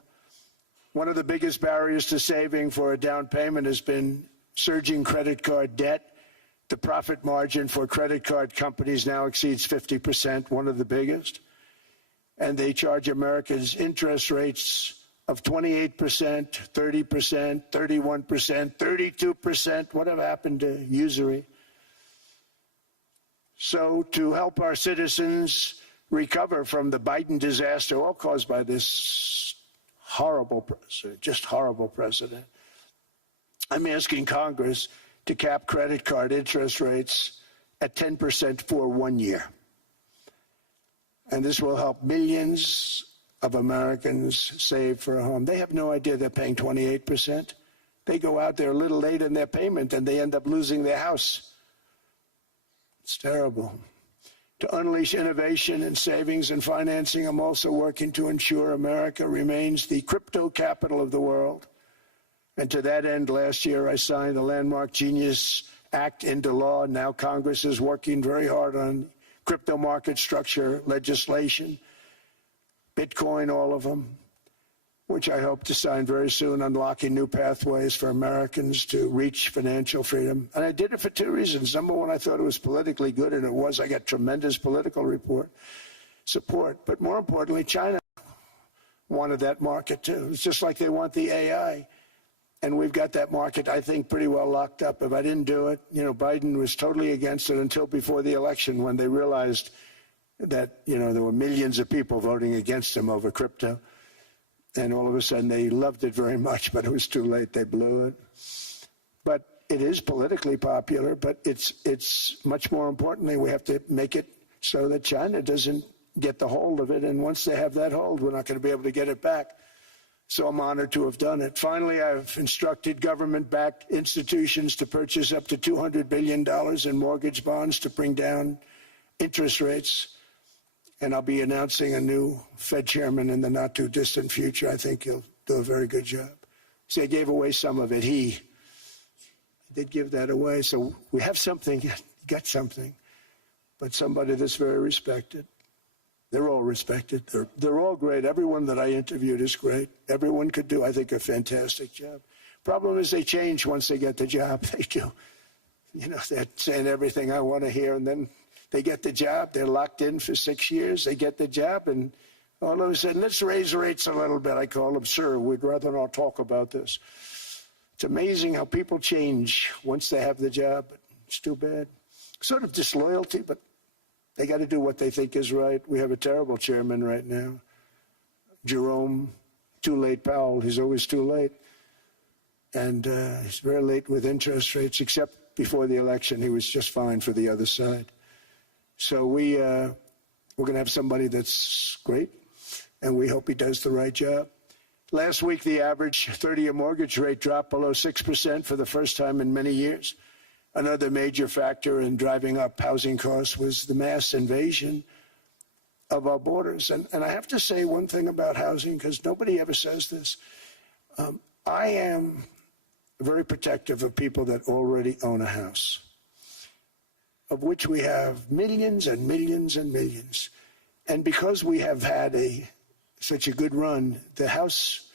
One of the biggest barriers to saving for a down payment has been surging credit card debt. The profit margin for credit card companies now exceeds 50%, one of the biggest. And they charge Americans interest rates of 28%, 30%, 31%, 32%. Whatever happened to usury? So to help our citizens recover from the Biden disaster, all caused by this horrible president, just horrible president, I'm asking Congress to cap credit card interest rates at 10% for 1 year. And this will help millions of Americans save for a home. They have no idea they're paying 28%. They go out there a little late in their payment and they end up losing their house. It's terrible. To unleash innovation in savings and financing, I'm also working to ensure America remains the crypto capital of the world. And to that end, last year I signed the landmark Genius Act into law. Now Congress is working very hard on crypto market structure legislation, Bitcoin, all of them, which I hope to sign very soon, unlocking new pathways for Americans to reach financial freedom. And I did it for two reasons. Number one, I thought it was politically good, and it was. I got tremendous political support. But more importantly, China wanted that market too. It's just like they want the AI. And we've got that market, I think, pretty well locked up. If I didn't do it, Biden was totally against it until before the election, when they realized that, there were millions of people voting against him over crypto. And all of a sudden, they loved it very much, but it was too late. They blew it. But it is politically popular, but it's much more importantly, we have to make it so that China doesn't get the hold of it. And once they have that hold, we're not going to be able to get it back. So I'm honored to have done it. Finally, I've instructed government-backed institutions to purchase up to $200 billion in mortgage bonds to bring down interest rates. And I'll be announcing a new Fed chairman in the not-too-distant future. I think he'll do a very good job. See, I gave away some of it. He did give that away. So we have something, got something, but somebody that's very respected. They're all respected. They're all great. Everyone that I interviewed is great. Everyone could do, I think, a fantastic job. Problem is they change once they get the job. They do. They're saying everything I want to hear, and then they get the job. They're locked in for 6 years. They get the job, and all of a sudden, let's raise rates a little bit. I call them, sir, we'd rather not talk about this. It's amazing how people change once they have the job. It's too bad. Sort of disloyalty, but they got to do what they think is right. We have a terrible chairman right now, Jerome Too Late Powell. He's always too late. And he's very late with interest rates, except before the election. He was just fine for the other side. So we're going to have somebody that's great, and we hope he does the right job. Last week, the average 30-year mortgage rate dropped below 6% for the first time in many years. Another major factor in driving up housing costs was the mass invasion of our borders. And I have to say one thing about housing, because nobody ever says this. I am very protective of people that already own a house, of which we have millions and millions and millions. And because we have had such a good run, the house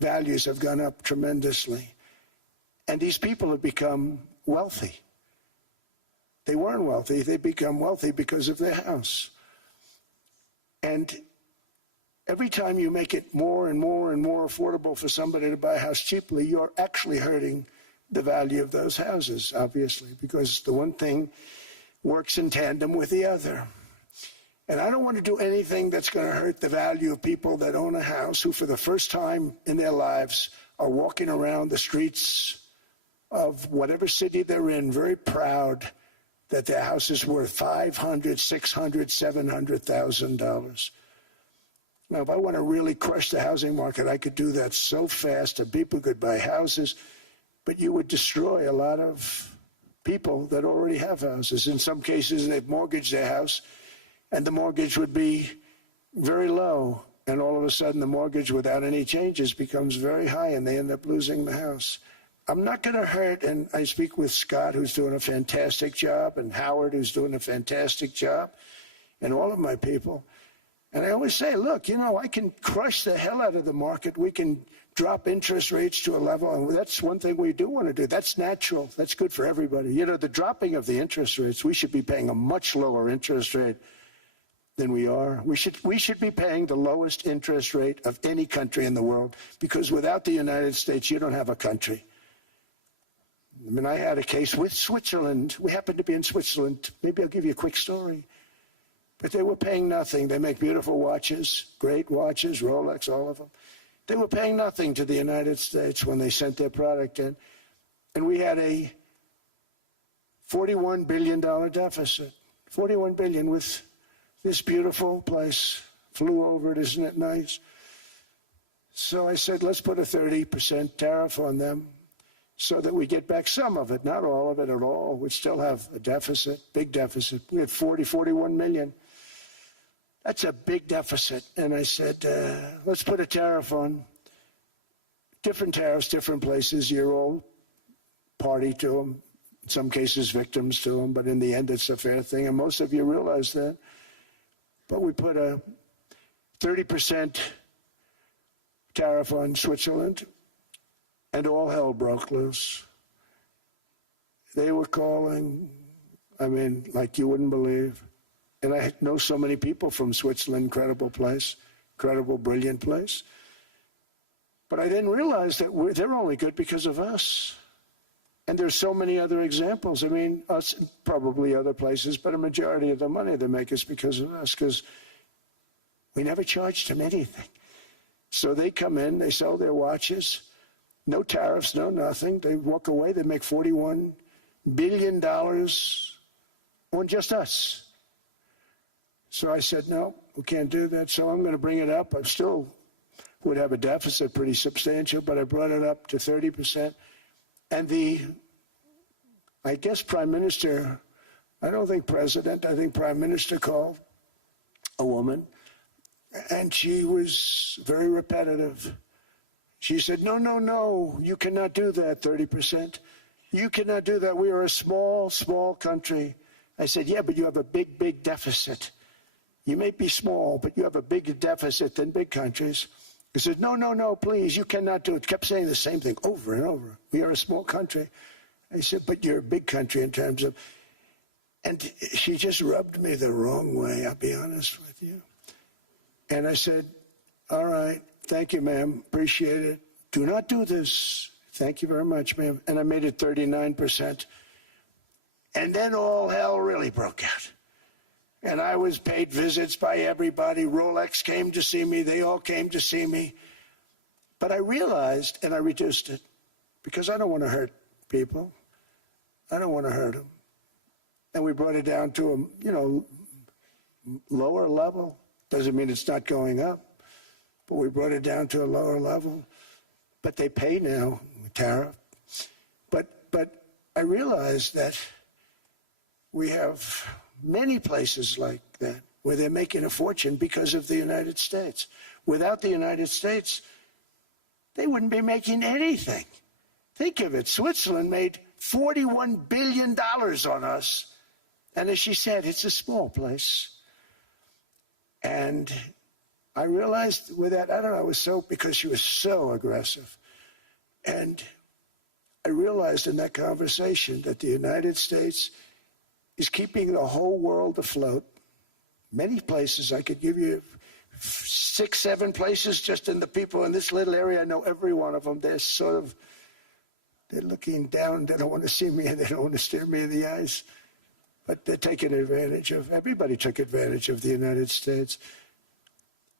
values have gone up tremendously. And these people have become wealthy. They weren't wealthy. They become wealthy because of their house. And every time you make it more and more and more affordable for somebody to buy a house cheaply, you're actually hurting the value of those houses, obviously, because the one thing works in tandem with the other. And I don't want to do anything that's going to hurt the value of people that own a house, who for the first time in their lives are walking around the streets of whatever city they're in, very proud that their house is worth $500,000, $600,000, $700,000. Now, if I want to really crush the housing market, I could do that so fast and people could buy houses, but you would destroy a lot of people that already have houses. In some cases, they've mortgaged their house, and the mortgage would be very low, and all of a sudden the mortgage without any changes becomes very high, and they end up losing the house. I'm not going to hurt, and I speak with Scott, who's doing a fantastic job, and Howard, who's doing a fantastic job, and all of my people. And I always say, look, I can crush the hell out of the market. We can drop interest rates to a level, and that's one thing we do want to do. That's natural. That's good for everybody. The dropping of the interest rates, we should be paying a much lower interest rate than we are. We should be paying the lowest interest rate of any country in the world, because without the United States, you don't have a country. I mean, I had a case with Switzerland. We happened to be in Switzerland. Maybe I'll give you a quick story. But they were paying nothing. They make beautiful watches, great watches, Rolex, all of them. They were paying nothing to the United States when they sent their product in. And we had a $41 billion deficit. $41 billion with this beautiful place. Flew over it, isn't it nice? So I said, let's put a 30% tariff on them so that we get back some of it, not all of it at all. We still have a deficit, big deficit. We had 41 million. That's a big deficit. And I said, let's put a tariff on. Different tariffs, different places. You're all party to them. In some cases, victims to them. But in the end, it's a fair thing. And most of you realize that. But we put a 30% tariff on Switzerland, and all hell broke loose. They were calling, like you wouldn't believe. And I know so many people from Switzerland, incredible place, incredible, brilliant place. But I didn't realize that they're only good because of us. And there's so many other examples. Us and probably other places, but a majority of the money they make is because of us, because we never charged them anything. So they come in, they sell their watches, no tariffs, no nothing. They walk away, they make $41 billion on just us. So I said, no, we can't do that. So I'm going to bring it up. I still would have a deficit pretty substantial, but I brought it up to 30%. And I guess Prime Minister, I don't think President, I think Prime Minister called a woman, and she was very repetitive. She said, no, you cannot do that, 30%. You cannot do that. We are a small, small country. I said, yeah, but you have a big, big deficit. You may be small, but you have a bigger deficit than big countries. He said, no, please, you cannot do it. Kept saying the same thing over and over. We are a small country. I said, but you're a big country in terms of... And she just rubbed me the wrong way, I'll be honest with you. And I said, all right, thank you, ma'am, appreciate it. Do not do this. Thank you very much, ma'am. And I made it 39%. And then all hell really broke out. And I was paid visits by everybody. Rolex came to see me. They all came to see me. But I realized, and I reduced it, because I don't want to hurt people. I don't want to hurt them. And we brought it down to a, lower level. Doesn't mean it's not going up. But we brought it down to a lower level. But they pay now, tariff. But I realized that we have many places like that where they're making a fortune because of the United States. Without the United States, they wouldn't be making anything. Think of it. Switzerland made $41 billion on us. And as she said, it's a small place. And I realized with that, I don't know, it was so, because she was so aggressive. And I realized in that conversation that the United States is keeping the whole world afloat. Many places, I could give you 6, 7 places just in the people in this little area. I know every one of them. They're looking down. They don't want to see me, and they don't want to stare me in the eyes. But they're taking advantage of, everybody took advantage of the United States.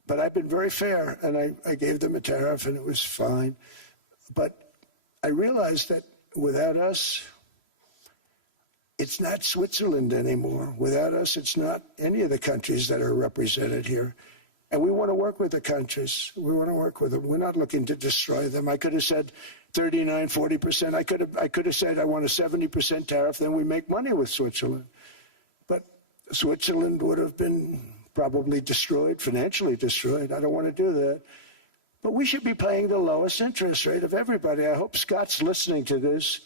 But I've been very fair, and I gave them a tariff, and it was fine. But I realized that without us, it's not Switzerland anymore. Without us, it's not any of the countries that are represented here. And we want to work with the countries. We want to work with them. We're not looking to destroy them. I could have said 39, 40%. I could have said I want a 70% tariff, then we make money with Switzerland. But Switzerland would have been probably destroyed, financially destroyed. I don't want to do that. But we should be paying the lowest interest rate of everybody. I hope Scott's listening to this,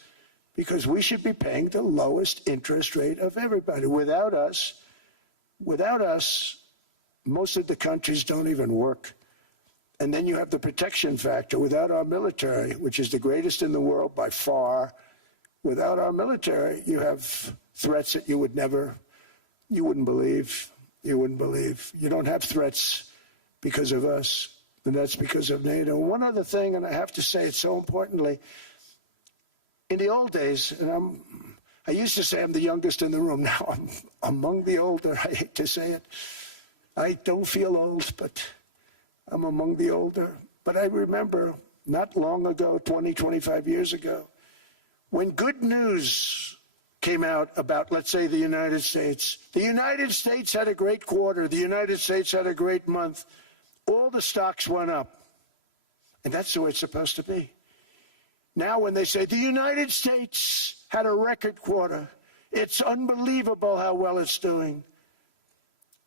because we should be paying the lowest interest rate of everybody. Without us, most of the countries don't even work. And then you have the protection factor. Without our military, which is the greatest in the world by far, without our military, you have threats that you wouldn't believe. You don't have threats because of us, and that's because of NATO. One other thing, and I have to say it so importantly, in the old days, and I used to say I'm the youngest in the room. Now I'm among the older. I hate to say it. I don't feel old, but I'm among the older. But I remember not long ago, 20, 25 years ago, when good news came out about, let's say, the United States. The United States had a great quarter. The United States had a great month. All the stocks went up. And that's the way it's supposed to be. Now when they say the United States had a record quarter, it's unbelievable how well it's doing,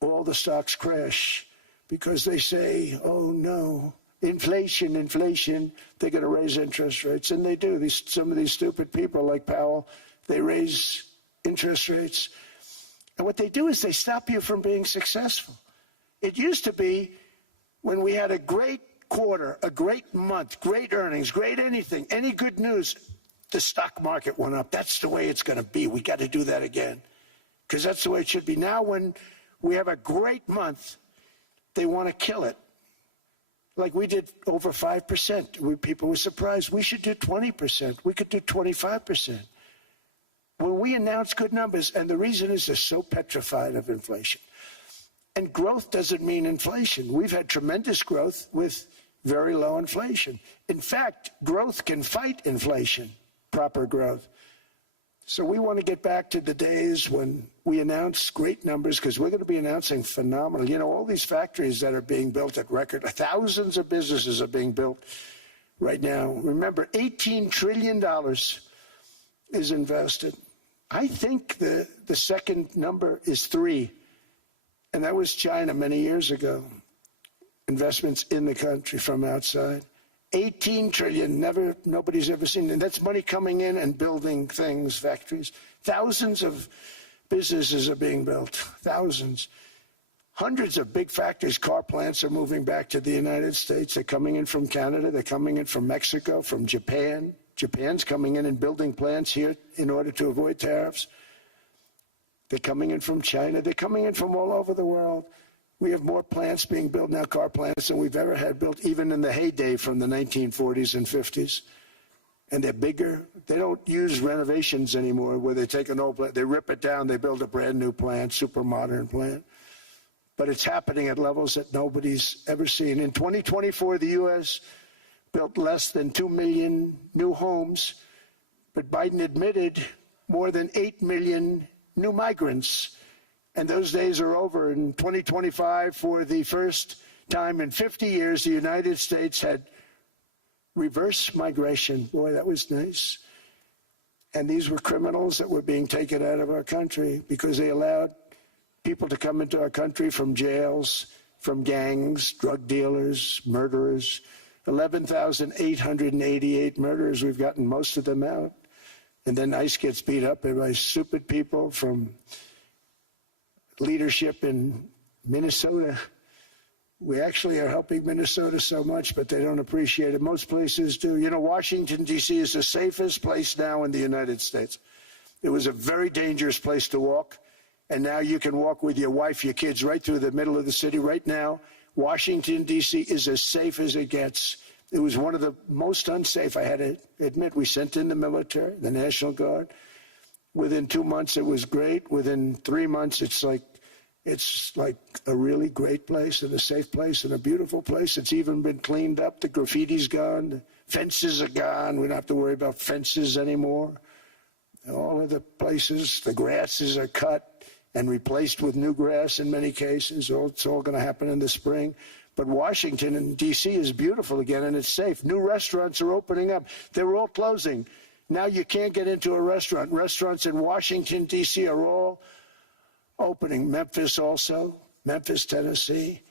all the stocks crash because they say, oh no, inflation, they're going to raise interest rates. And they do. Some of these stupid people like Powell, they raise interest rates. And what they do is they stop you from being successful. It used to be when we had a great quarter, a great month, great earnings, great anything, any good news, the stock market went up. That's the way it's going to be. We got to do that again because that's the way it should be. Now when we have a great month, they want to kill it. Like we did over 5%. People were surprised. We should do 20%. We could do 25%. When we announce good numbers, and the reason is they're so petrified of inflation. And growth doesn't mean inflation. We've had tremendous growth with very low inflation. In fact, growth can fight inflation, proper growth. So we want to get back to the days when we announce great numbers, because we're going to be announcing phenomenal. You know, all these factories that are being built at record, thousands of businesses are being built right now. Remember, $18 trillion is invested. I think the second number is 3. And that was China many years ago. Investments in the country from outside. 18 trillion, nobody's ever seen. And that's money coming in and building things, factories. Thousands of businesses are being built, thousands. Hundreds of big factories, car plants are moving back to the United States. They're coming in from Canada, they're coming in from Mexico, from Japan. Japan's coming in and building plants here in order to avoid tariffs. They're coming in from China. They're coming in from all over the world. We have more plants being built now, car plants, than we've ever had built, even in the heyday from the 1940s and 50s. And they're bigger. They don't use renovations anymore where they take an old plant, they rip it down, they build a brand new plant, super modern plant. But it's happening at levels that nobody's ever seen. In 2024, the U.S. built less than 2 million new homes, but Biden admitted more than 8 million new migrants. And those days are over. In 2025, for the first time in 50 years, the United States had reverse migration. Boy, that was nice. And these were criminals that were being taken out of our country because they allowed people to come into our country from jails, from gangs, drug dealers, murderers. 11,888 murderers. We've gotten most of them out. And then ICE gets beat up by stupid people from leadership in Minnesota. We actually are helping Minnesota so much, but they don't appreciate it. Most places do. You know, Washington, D.C. is the safest place now in the United States. It was a very dangerous place to walk, and now you can walk with your wife, your kids, right through the middle of the city. Right now, Washington, D.C. is as safe as it gets. It was one of the most unsafe, I had to admit. We sent in the military, the National Guard. Within 2 months, it was great. Within 3 months, it's like a really great place and a safe place and a beautiful place. It's even been cleaned up. The graffiti's gone. The fences are gone. We don't have to worry about fences anymore. All of the places, the grasses are cut and replaced with new grass in many cases. It's all going to happen in the spring. But Washington and D.C. is beautiful again, and it's safe. New restaurants are opening up. They were all closing. Now you can't get into a restaurant. Restaurants in Washington, D.C. are all opening. Memphis also, Memphis, Tennessee,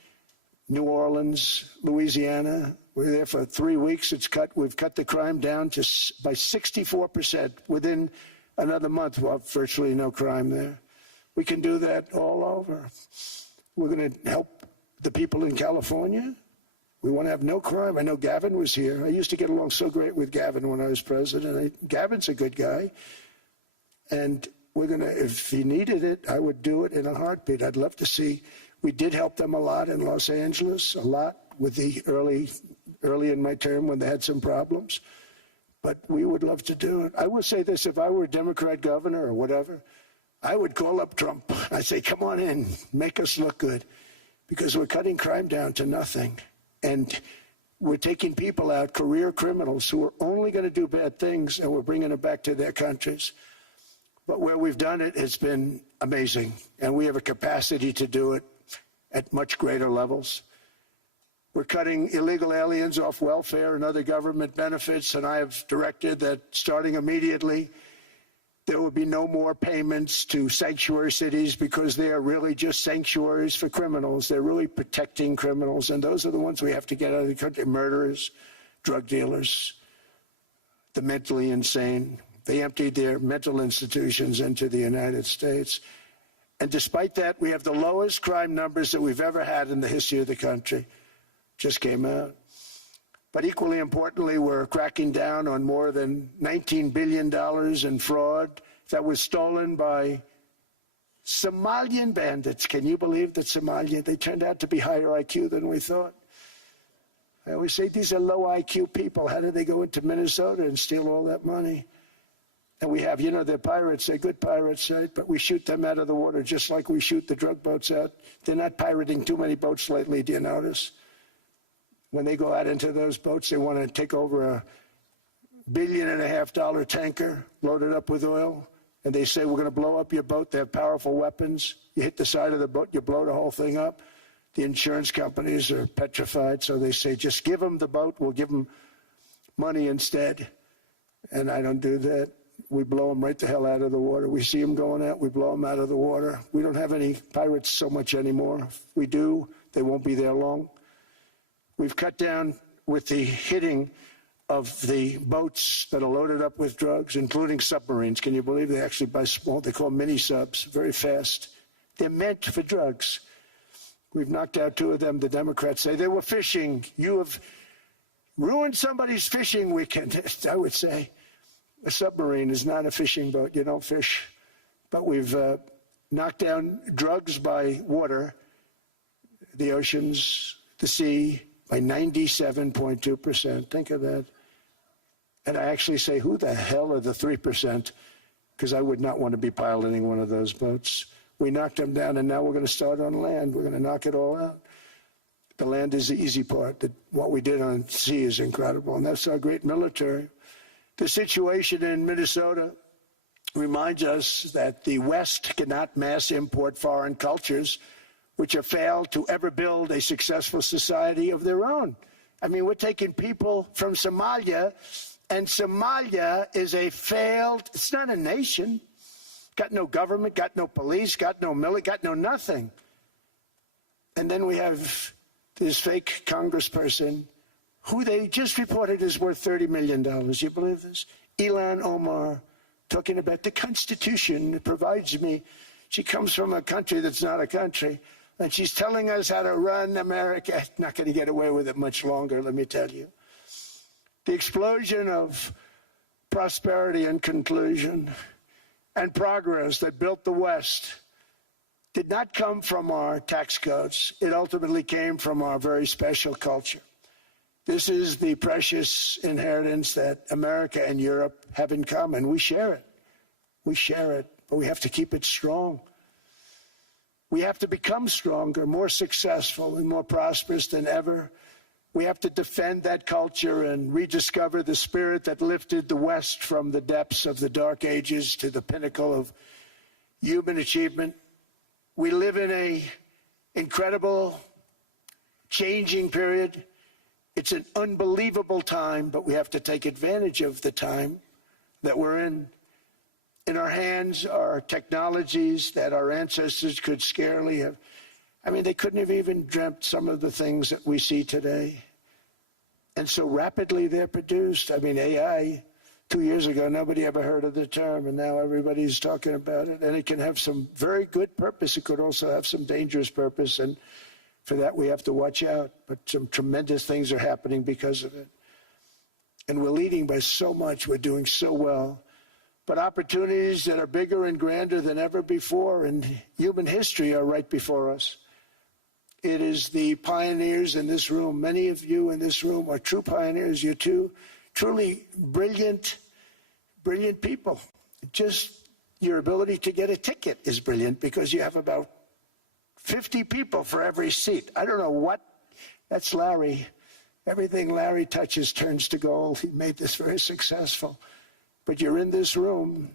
New Orleans, Louisiana. We're there for 3 weeks. We've cut the crime down by 64%. Within another month, we'll have virtually no crime there. We can do that all over. We're going to help the people in California. We want to have no crime. I know Gavin was here. I used to get along so great with Gavin when I was president. Gavin's a good guy. And we're going to, if he needed it, I would do it in a heartbeat. I'd love to see. We did help them a lot in Los Angeles, a lot with the early in my term when they had some problems. But we would love to do it. I will say this, if I were a Democrat governor or whatever, I would call up Trump. I'd say, come on in, make us look good. Because we're cutting crime down to nothing. And we're taking people out, career criminals, who are only going to do bad things, and we're bringing them back to their countries. But where we've done it, it's been amazing. And we have a capacity to do it at much greater levels. We're cutting illegal aliens off welfare and other government benefits, and I have directed that starting immediately, there will be no more payments to sanctuary cities because they are really just sanctuaries for criminals. They're really protecting criminals, and those are the ones we have to get out of the country: murderers, drug dealers, the mentally insane. They emptied their mental institutions into the United States. And despite that, we have the lowest crime numbers that we've ever had in the history of the country. Just came out. But equally importantly, we're cracking down on more than $19 billion in fraud that was stolen by Somalian bandits. Can you believe that Somalia, they turned out to be higher IQ than we thought? I always say these are low IQ people. How did they go into Minnesota and steal all that money? And we have, they're pirates, they're good pirates, right? But we shoot them out of the water just like we shoot the drug boats out. They're not pirating too many boats lately, do you notice? When they go out into those boats, they want to take over $1.5 billion tanker loaded up with oil, and they say, we're going to blow up your boat. They have powerful weapons. You hit the side of the boat, you blow the whole thing up. The insurance companies are petrified, so they say, just give them the boat, we'll give them money instead. And I don't do that. We blow them right the hell out of the water. We see them going out, we blow them out of the water. We don't have any pirates so much anymore. If we do, they won't be there long. We've cut down with the hitting of the boats that are loaded up with drugs, including submarines. Can you believe they actually buy small, they call them mini subs, very fast. They're meant for drugs. We've knocked out 2 of them. The Democrats say they were fishing. You have ruined somebody's fishing weekend. I would say a submarine is not a fishing boat. You don't fish. But we've knocked down drugs by water, the oceans, the sea, by 97.2%. Think of that. And I actually say, who the hell are the 3%? Because I would not want to be piloting one of those boats. We knocked them down, and now we're going to start on land. We're going to knock it all out. The land is the easy part. What we did on sea is incredible, and that's our great military. The situation in Minnesota reminds us that the West cannot mass import foreign cultures which have failed to ever build a successful society of their own. I mean, we're taking people from Somalia, and Somalia is a failed, it's not a nation. Got no government, got no police, got no military, got no nothing. And then we have this fake congressperson who they just reported is worth $30 million. You believe this? Ilhan Omar, talking about the Constitution that provides me. She comes from a country that's not a country. And she's telling us how to run America. Not going to get away with it much longer, let me tell you. The explosion of prosperity and conclusion and progress that built the West did not come from our tax codes. It ultimately came from our very special culture. This is the precious inheritance that America and Europe have in common. We share it. We share it, but we have to keep it strong. We have to become stronger, more successful, and more prosperous than ever. We have to defend that culture and rediscover the spirit that lifted the West from the depths of the Dark Ages to the pinnacle of human achievement. We live in an incredible, changing period. It's an unbelievable time, but we have to take advantage of the time that we're in. In our hands are technologies that our ancestors could scarcely have. I mean, they couldn't have even dreamt some of the things that we see today. And so rapidly they're produced. I mean, AI, 2 years ago, nobody ever heard of the term, and now everybody's talking about it. And it can have some very good purpose. It could also have some dangerous purpose, and for that we have to watch out. But some tremendous things are happening because of it. And we're leading by so much. We're doing so well. But opportunities that are bigger and grander than ever before in human history are right before us. It is the pioneers in this room. Many of you in this room are true pioneers. You're two truly brilliant people. Just your ability to get a ticket is brilliant because you have about 50 people for every seat. I don't know what. That's Larry. Everything Larry touches turns to gold. He made this very successful. But you're in this room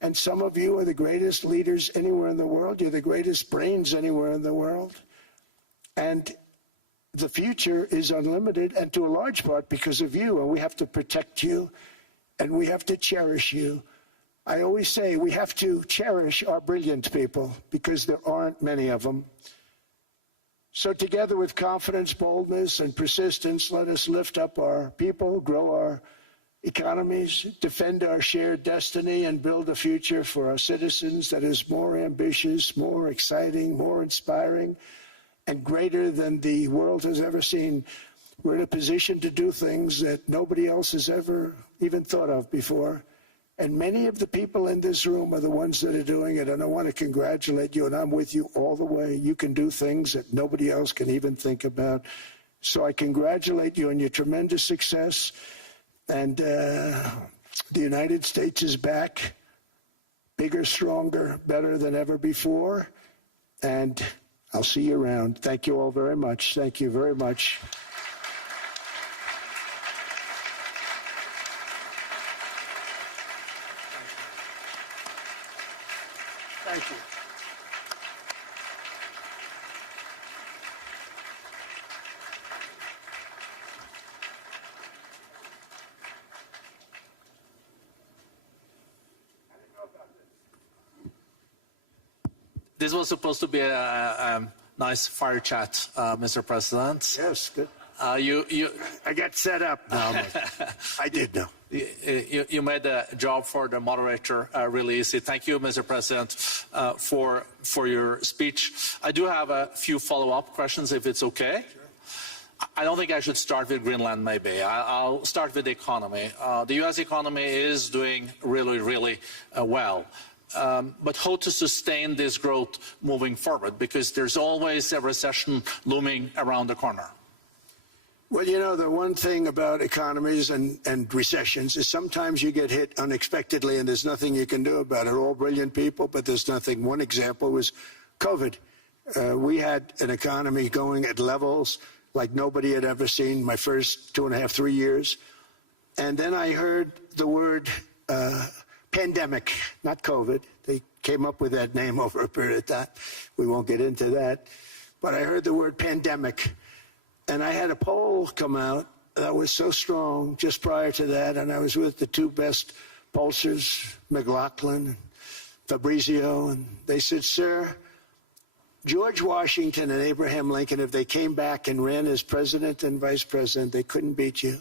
And some of you are the greatest leaders anywhere in the world. You're the greatest brains anywhere in the world. And the future is unlimited, and to a large part because of you. And we have to protect you, and we have to cherish you. I always say we have to cherish our brilliant people because there aren't many of them. So together with confidence, boldness, and persistence, let us lift up our people, grow our economies, defend our shared destiny, and build a future for our citizens that is more ambitious, more exciting, more inspiring, and greater than the world has ever seen. We're in a position to do things that nobody else has ever even thought of before. And many of the people in this room are the ones that are doing it. And I want to congratulate you, and I'm with you all the way. You can do things that nobody else can even think about. So I congratulate you on your tremendous success. And the United States is back, bigger, stronger, better than ever before. And I'll see you around. Thank you all very much. Thank you very much. Thank you. This was supposed to be a nice fire chat, Mr. President. Yes, good. You I got set up now. I did know. You made the job for the moderator really easy. Thank you, Mr. President, for your speech. I do have a few follow-up questions, if it's okay. Sure. I don't think I should start with Greenland, maybe. I'll start with the economy. The U.S. economy is doing really, really well. But how to sustain this growth moving forward? Because there's always a recession looming around the corner. Well, you know, the one thing about economies and recessions is sometimes you get hit unexpectedly and there's nothing you can do about it. All brilliant people, but there's nothing. One example was COVID. We had an economy going at levels like nobody had ever seen my first 2.5, 3 years. And then I heard the word pandemic, not COVID. They came up with that name over a period of time. We won't get into that. But I heard the word pandemic. And I had a poll come out that was so strong just prior to that. And I was with the two best pollsters, McLaughlin and Fabrizio. And they said, sir, George Washington and Abraham Lincoln, if they came back and ran as president and vice president, they couldn't beat you.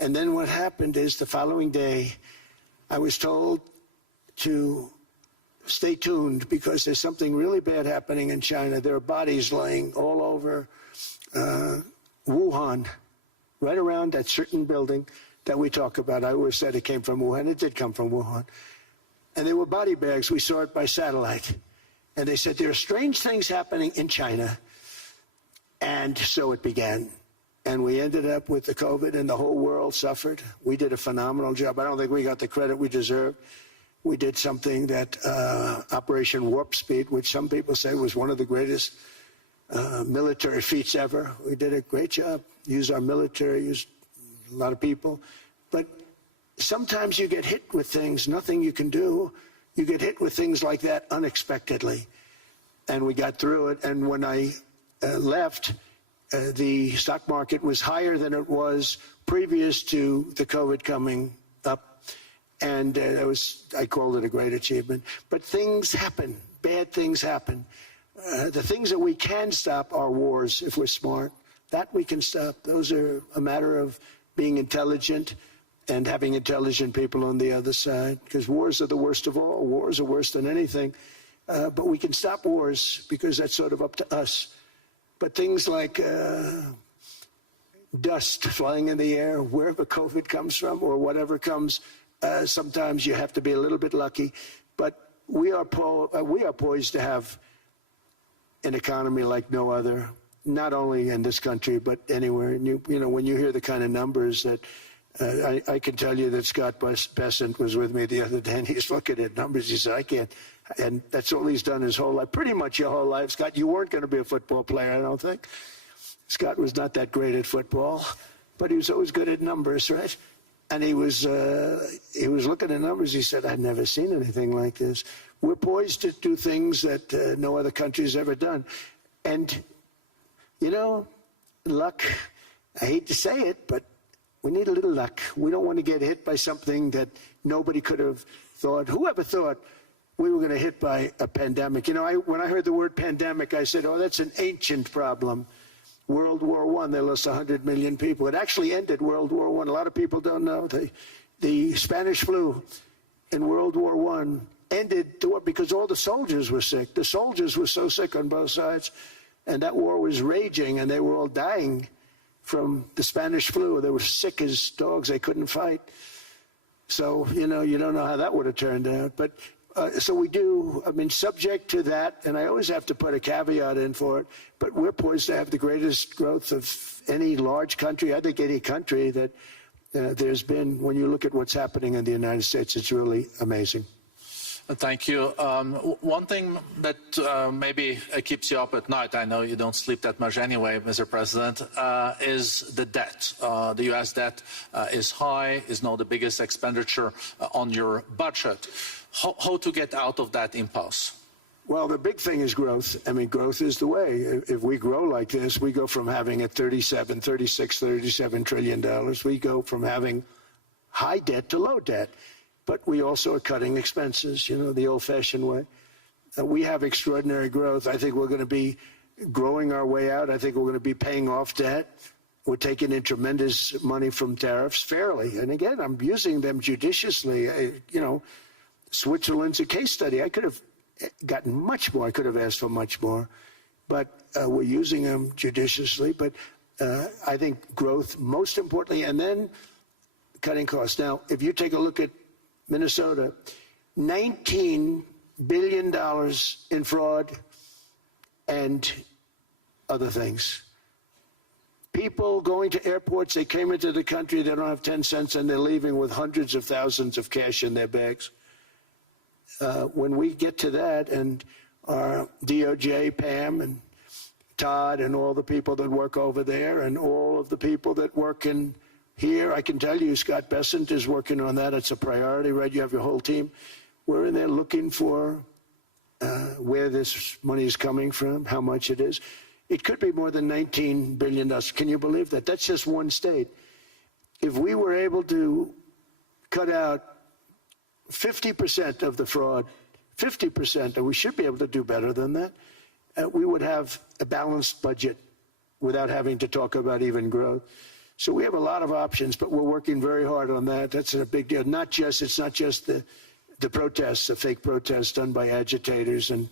And then what happened is the following day, I was told to stay tuned because there's something really bad happening in China. There are bodies laying all over Wuhan, right around that certain building that we talk about. I always said it came from Wuhan. It did come from Wuhan. And there were body bags. We saw it by satellite. And they said, there are strange things happening in China. And so it began. And we ended up with the COVID, and the whole world suffered. We did a phenomenal job. I don't think we got the credit we deserve. We did something that Operation Warp Speed, which some people say was one of the greatest military feats ever. We did a great job. Used our military, used a lot of people. But sometimes you get hit with things, nothing you can do. You get hit with things like that unexpectedly. And we got through it. And when I left, the stock market was higher than it was previous to the COVID coming up. And I called it a great achievement. But things happen. Bad things happen. The things that we can stop are wars if we're smart. That we can stop. Those are a matter of being intelligent and having intelligent people on the other side. Because wars are the worst of all. Wars are worse than anything. But we can stop wars because that's sort of up to us. But things like dust flying in the air, wherever COVID comes from or whatever comes, sometimes you have to be a little bit lucky. But we are poised to have an economy like no other, not only in this country, but anywhere. And you know, when you hear the kind of numbers that I can tell you that Scott Bessent was with me the other day, and he's looking at numbers. He said, I can't. And that's all he's done his whole life, pretty much your whole life. Scott, you weren't going to be a football player, I don't think. Scott was not that great at football, but he was always good at numbers, right? and he was looking at numbers. He said, "I've never seen anything like this." We're poised to do things that no other country's ever done. And, you know, luck, I hate to say it, but we need a little luck. We don't want to get hit by something that nobody could have thought. Whoever thought we were going to hit by a pandemic? You know, when I heard the word pandemic, I said, oh, that's an ancient problem. World War I, they lost 100 million people. It actually ended World War I. A lot of people don't know. The Spanish flu in World War I ended the war because all the soldiers were sick. The soldiers were so sick on both sides, and that war was raging, and they were all dying from the Spanish flu. They were sick as dogs. They couldn't fight. So, you know, you don't know how that would have turned out. But so we do, I mean, subject to that, and I always have to put a caveat in for it, but we're poised to have the greatest growth of any large country, I think any country that there's been. When you look at what's happening in the United States, it's really amazing. Thank you. One thing that maybe keeps you up at night, I know you don't sleep that much anyway, Mr. President, is the debt. The U.S. debt is high, is now the biggest expenditure on your budget. How to get out of that impasse? Well, the big thing is growth. I mean, growth is the way. If we grow like this, we go from having a $37 trillion. We go from having high debt to low debt. But we also are cutting expenses, you know, the old-fashioned way. We have extraordinary growth. I think we're going to be growing our way out. I think we're going to be paying off debt. We're taking in tremendous money from tariffs fairly. And again, I'm using them judiciously. You know, Switzerland's a case study. I could have gotten much more. I could have asked for much more. But we're using them judiciously. But I think growth, most importantly, and then cutting costs. Now, if you take a look at Minnesota, $19 billion in fraud and other things. People going to airports, they came into the country, they don't have 10 cents, and they're leaving with hundreds of thousands of cash in their bags. When we get to that, and our DOJ, Pam, and Todd, and all the people that work over there, and all of the people that work in here, I can tell you, Scott Bessent is working on that. It's a priority, right? You have your whole team. We're in there looking for where this money is coming from, how much it is. It could be more than $19 billion. Can you believe that? That's just one state. If we were able to cut out 50% of the fraud, 50%, and we should be able to do better than that, we would have a balanced budget without having to talk about even growth. So we have a lot of options, but we're working very hard on that. That's a big deal. It's not just the protests, the fake protests done by agitators and,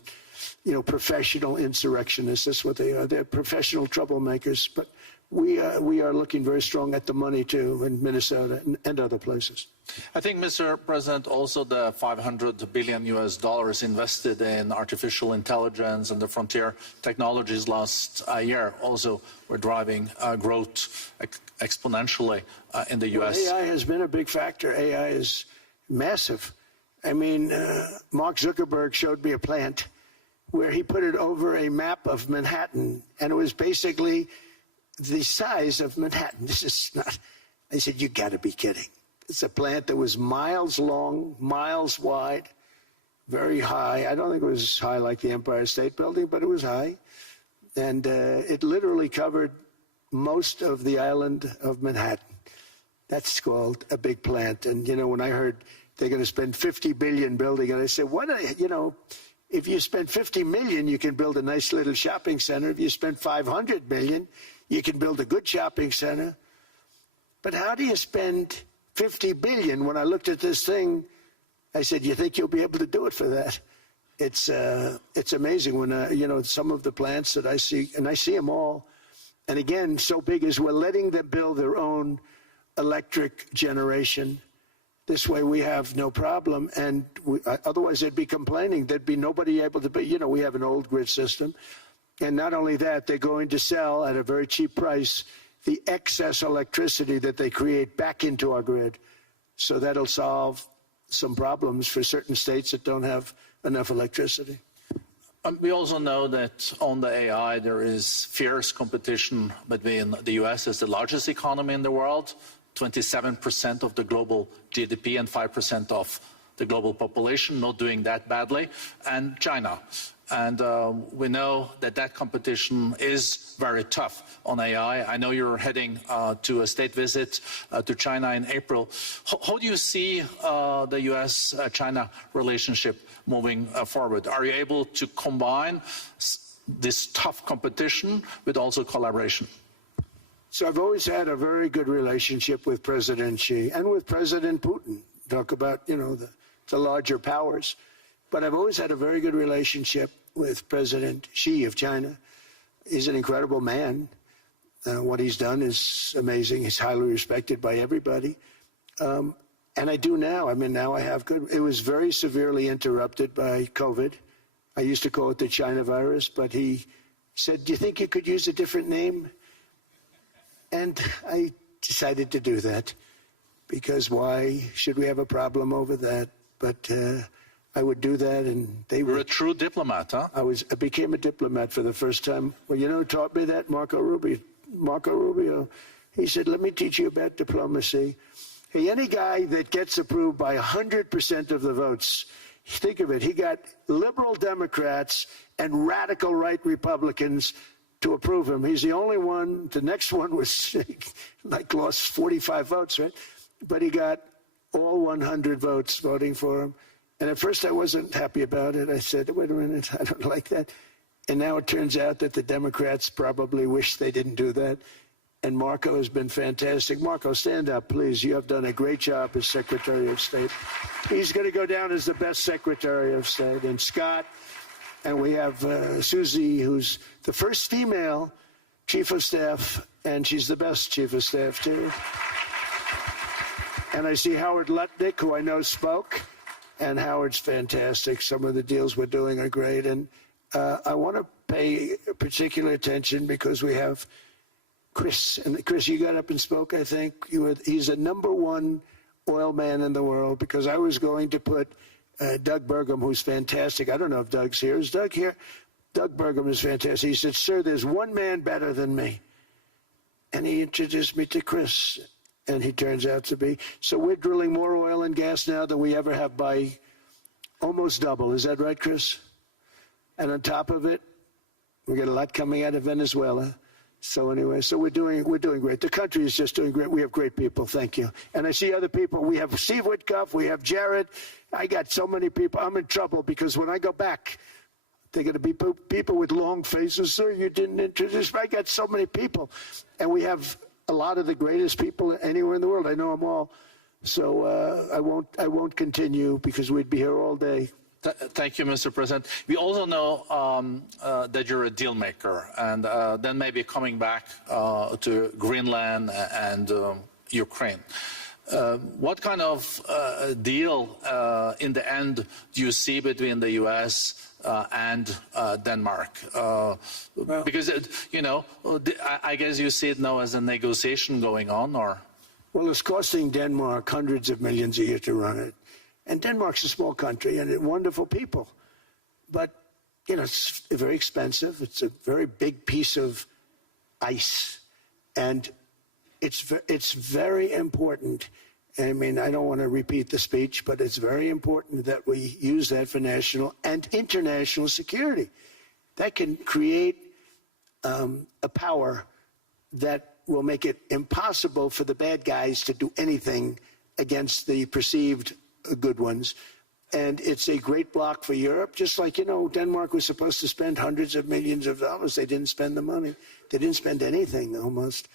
you know, professional insurrectionists. That's what they are. They're professional troublemakers. But we are looking very strong at the money, too, in Minnesota and other places. I think, Mr. President, also the $500 billion invested in artificial intelligence and the frontier technologies last year also were driving growth exponentially in the U.S. Well, AI has been a big factor. AI is massive. I mean, Mark Zuckerberg showed me a plant where he put it over a map of Manhattan, and it was basically the size of Manhattan. This is not, I said, you got to be kidding. It's a plant that was miles long, miles wide, very high. I don't think it was high like the Empire State Building, but it was high. And it literally covered most of the island of Manhattan. That's called a big plant. And, you know, when I heard they're going to spend $50 billion building it, I said, what, you know, if you spend $50 million, you can build a nice little shopping center. If you spend $500 million, you can build a good shopping center. But how do you spend $50 billion? When I looked at this thing, I said, you think you'll be able to do it for that? It's amazing when, you know, some of the plants that I see, and I see them all. And again, so big as we're letting them build their own electric generation. This way we have no problem. And otherwise they'd be complaining. There'd be nobody able to be, you know, we have an old grid system. And not only that, they're going to sell at a very cheap price the excess electricity that they create back into our grid. So that'll solve some problems for certain states that don't have enough electricity. We also know that on the AI, there is fierce competition between the U.S. as the largest economy in the world 27% of the global GDP and 5% of the global population, not doing that badly, and China. And we know that that competition is very tough on AI. I know you're heading to a state visit to China in April. How do you see the US-China relationship moving forward? Are you able to combine this tough competition with also collaboration? So I've always had a very good relationship with President Xi and with President Putin. Talk about, you know, the larger powers. But I've always had a very good relationship with President Xi of China. He's an incredible man. What he's done is amazing. He's highly respected by everybody. And I do now. I mean, now I have good. It was very severely interrupted by COVID. I used to call it the China virus, but he said, do you think you could use a different name? And I decided to do that because why should we have a problem over that? But I would do that, and they were. You're a true diplomat, huh? I became a diplomat for the first time. Well, you know who taught me that? Marco Rubio. He said, let me teach you about diplomacy. Hey, any guy that gets approved by 100% of the votes, think of it, he got liberal Democrats and radical right Republicans to approve him. He's the only one. The next one was like lost 45 votes, right? But he got all 100 votes voting for him. And at first I wasn't happy about it. I said, wait a minute, I don't like that. And now it turns out that the Democrats probably wish they didn't do that. And Marco has been fantastic. Marco, stand up, please. You have done a great job as Secretary of State. He's going to go down as the best Secretary of State. And Scott, and we have Susie, who's the first female Chief of Staff, and she's the best Chief of Staff, too. And I see Howard Lutnick, who I know spoke, and Howard's fantastic. Some of the deals we're doing are great. And I want to pay particular attention because we have Chris. And Chris, you got up and spoke, I think. He's the #1 oil man in the world because I was going to put Doug Burgum, who's fantastic. I don't know if Doug's here. Is Doug here? Doug Burgum is fantastic. He said, sir, there's one man better than me. And he introduced me to Chris. And he turns out to be. So we're drilling more oil and gas now than we ever have by almost double. Is that right, Chris? And on top of it, we got a lot coming out of Venezuela. So anyway, so we're doing great. The country is just doing great. We have great people. Thank you. And I see other people. We have Steve Witkoff. We have Jared. I got so many people. I'm in trouble because when I go back, they're going to be people with long faces. Sir, you didn't introduce me. I got so many people. And we have a lot of the greatest people anywhere in the world. I know them all. So I won't continue because we'd be here all day. Thank you, Mr. President. We also know that you're a deal maker, and then maybe coming back to Greenland and Ukraine. What kind of deal in the end do you see between the U.S. And Denmark? Because, you know, I guess you see it now as a negotiation going on, or? Well, it's costing Denmark hundreds of millions a year to run it. And Denmark's a small country and wonderful people. But, you know, it's very expensive. It's a very big piece of ice. And it's very important. I mean, I don't want to repeat the speech, but it's very important that we use that for national and international security. That can create a power that will make it impossible for the bad guys to do anything against the perceived good ones. And it's a great block for Europe, just like, you know, Denmark was supposed to spend hundreds of millions of dollars. They didn't spend the money. They didn't spend anything, almost.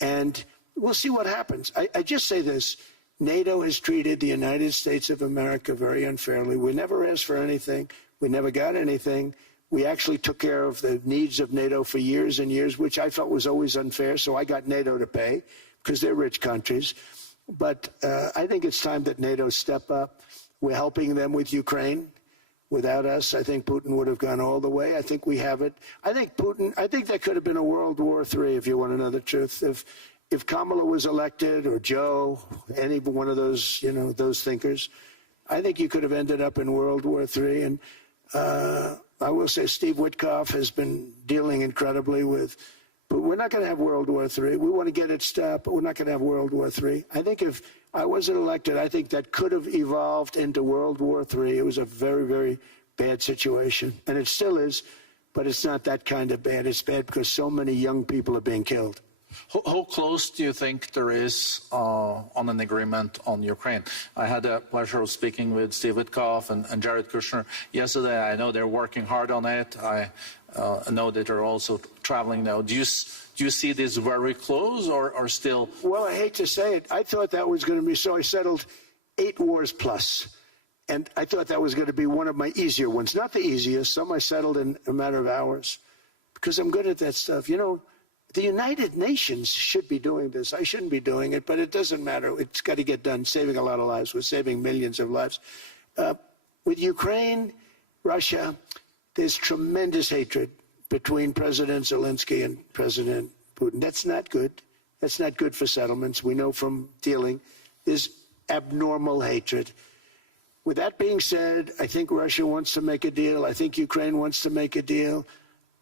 And we'll see what happens. I just say this. NATO has treated the United States of America very unfairly. We never asked for anything. We never got anything. We actually took care of the needs of NATO for years and years, which I felt was always unfair. So I got NATO to pay because they're rich countries. But I think it's time that NATO step up. We're helping them with Ukraine. Without us, I think Putin would have gone all the way. I think we have it. I think there could have been a World War III, if you want to know the truth. If Kamala was elected, or Joe, any one of those, you know, those thinkers, I think you could have ended up in World War III. And I will say Steve Witkoff has been dealing incredibly with But we're not going to have World War III. We want to get it stopped, but we're not going to have World War III. I think if I wasn't elected, I think that could have evolved into World War III. It was a very, very bad situation, and it still is, but it's not that kind of bad. It's bad because so many young people are being killed. How close do you think there is on an agreement on Ukraine? I had the pleasure of speaking with Steve Witkoff and Jared Kushner yesterday. I know they're working hard on it. I know that they're also traveling now. Do you see this very close or still? Well, I hate to say it. I thought that was going to be so. I settled 8 wars plus. And I thought that was going to be one of my easier ones. Not the easiest. Some I settled in a matter of hours because I'm good at that stuff. You know, the United Nations should be doing this. I shouldn't be doing it, but it doesn't matter. It's got to get done, saving a lot of lives. We're saving millions of lives. With Ukraine, Russia, there's tremendous hatred between President Zelensky and President Putin. That's not good. That's not good for settlements. We know from dealing. There's abnormal hatred. With that being said, I think Russia wants to make a deal. I think Ukraine wants to make a deal.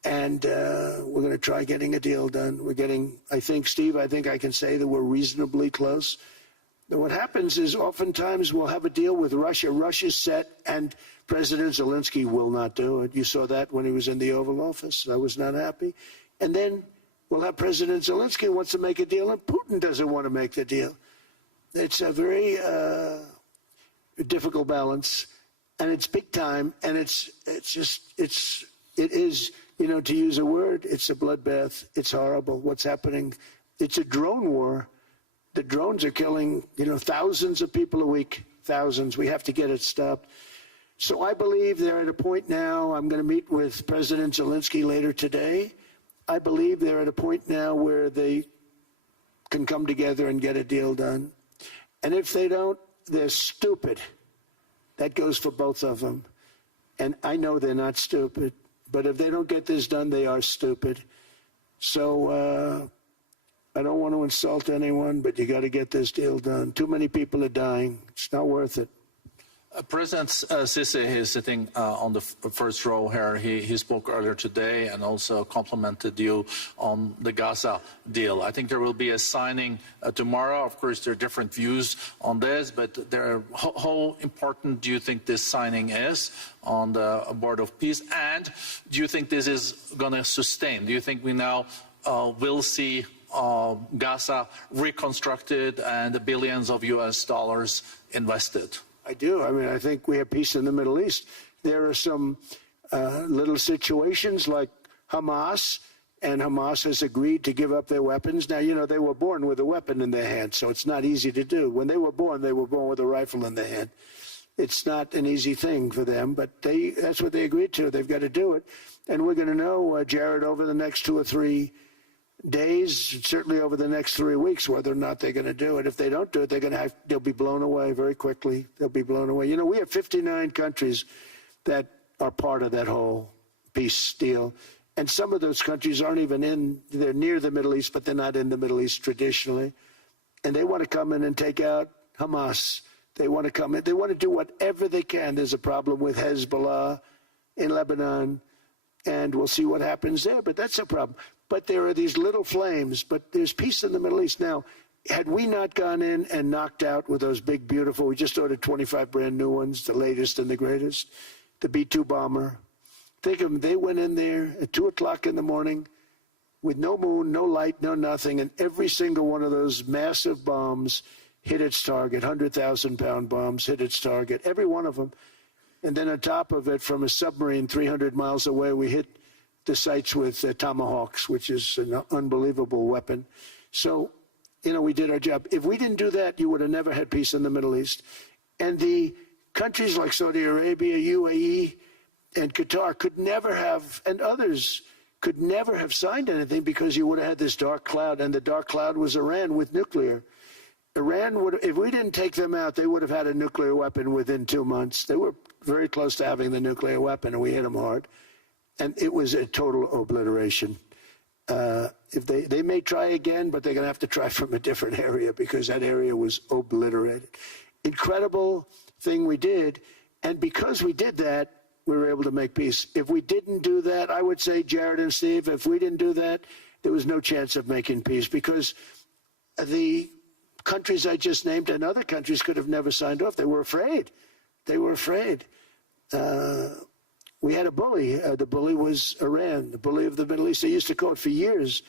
And we're going to try getting a deal done. We're getting, I think, Steve, I think I can say that we're reasonably close. And what happens is oftentimes we'll have a deal with Russia. Russia's set, and President Zelensky will not do it. You saw that when he was in the Oval Office. I was not happy. And then we'll have President Zelensky wants to make a deal, and Putin doesn't want to make the deal. It's a very difficult balance, and it's big time, and it is, you know, to use a word, it's a bloodbath. It's horrible what's happening. It's a drone war. The drones are killing, you know, thousands of people a week, thousands. We have to get it stopped. So I believe they're at a point now. I'm going to meet with President Zelensky later today. I believe they're at a point now where they can come together and get a deal done. And if they don't, they're stupid. That goes for both of them. And I know they're not stupid. But if they don't get this done, they are stupid. So I don't want to insult anyone, but you got to get this deal done. Too many people are dying. It's not worth it. President Sisi is sitting on the first row here. He spoke earlier today and also complimented you on the Gaza deal. I think there will be a signing tomorrow. Of course, there are different views on this, but how important do you think this signing is on the Board of Peace? And do you think this is going to sustain? Do you think we now will see Gaza reconstructed and the billions of US dollars invested? I do. I mean, I think we have peace in the Middle East. There are some little situations like Hamas, and Hamas has agreed to give up their weapons. Now, you know, they were born with a weapon in their hand, so it's not easy to do. When they were born with a rifle in their hand. It's not an easy thing for them, but that's what they agreed to. They've got to do it. And we're going to know, Jared, over the next 2 or 3 days, certainly over the next 3 weeks, whether or not they're going to do it. If they don't do it, they'll be blown away very quickly. They'll be blown away. You know, we have 59 countries that are part of that whole peace deal. And some of those countries aren't even they're near the Middle East, but they're not in the Middle East traditionally. And they want to come in and take out Hamas. They want to come in. They want to do whatever they can. There's a problem with Hezbollah in Lebanon, and we'll see what happens there. But that's a problem. But there are these little flames, but there's peace in the Middle East. Now, had we not gone in and knocked out with those big, beautiful, we just ordered 25 brand new ones, the latest and the greatest, the B-2 bomber. Think of them, they went in there at 2 o'clock in the morning with no moon, no light, no nothing, and every single one of those massive bombs hit its target, 100,000-pound bombs hit its target, every one of them. And then on top of it, from a submarine 300 miles away, we hit the sites with tomahawks, which is an unbelievable weapon. So, you know, we did our job. If we didn't do that, you would have never had peace in the Middle East. And the countries like Saudi Arabia, UAE, and Qatar could never have, and others could never have signed anything because you would have had this dark cloud, and the dark cloud was Iran with nuclear. Iran would, if we didn't take them out, they would have had a nuclear weapon within 2 months. They were very close to having the nuclear weapon, and we hit them hard. And it was a total obliteration. If they may try again, but they're going to have to try from a different area because that area was obliterated. Incredible thing we did. And because we did that, we were able to make peace. If we didn't do that, I would say, Jared and Steve, if we didn't do that, there was no chance of making peace because the countries I just named and other countries could have never signed off. They were afraid. They were afraid. We had a bully. The bully was Iran, the bully of the Middle East. They used to call it for years.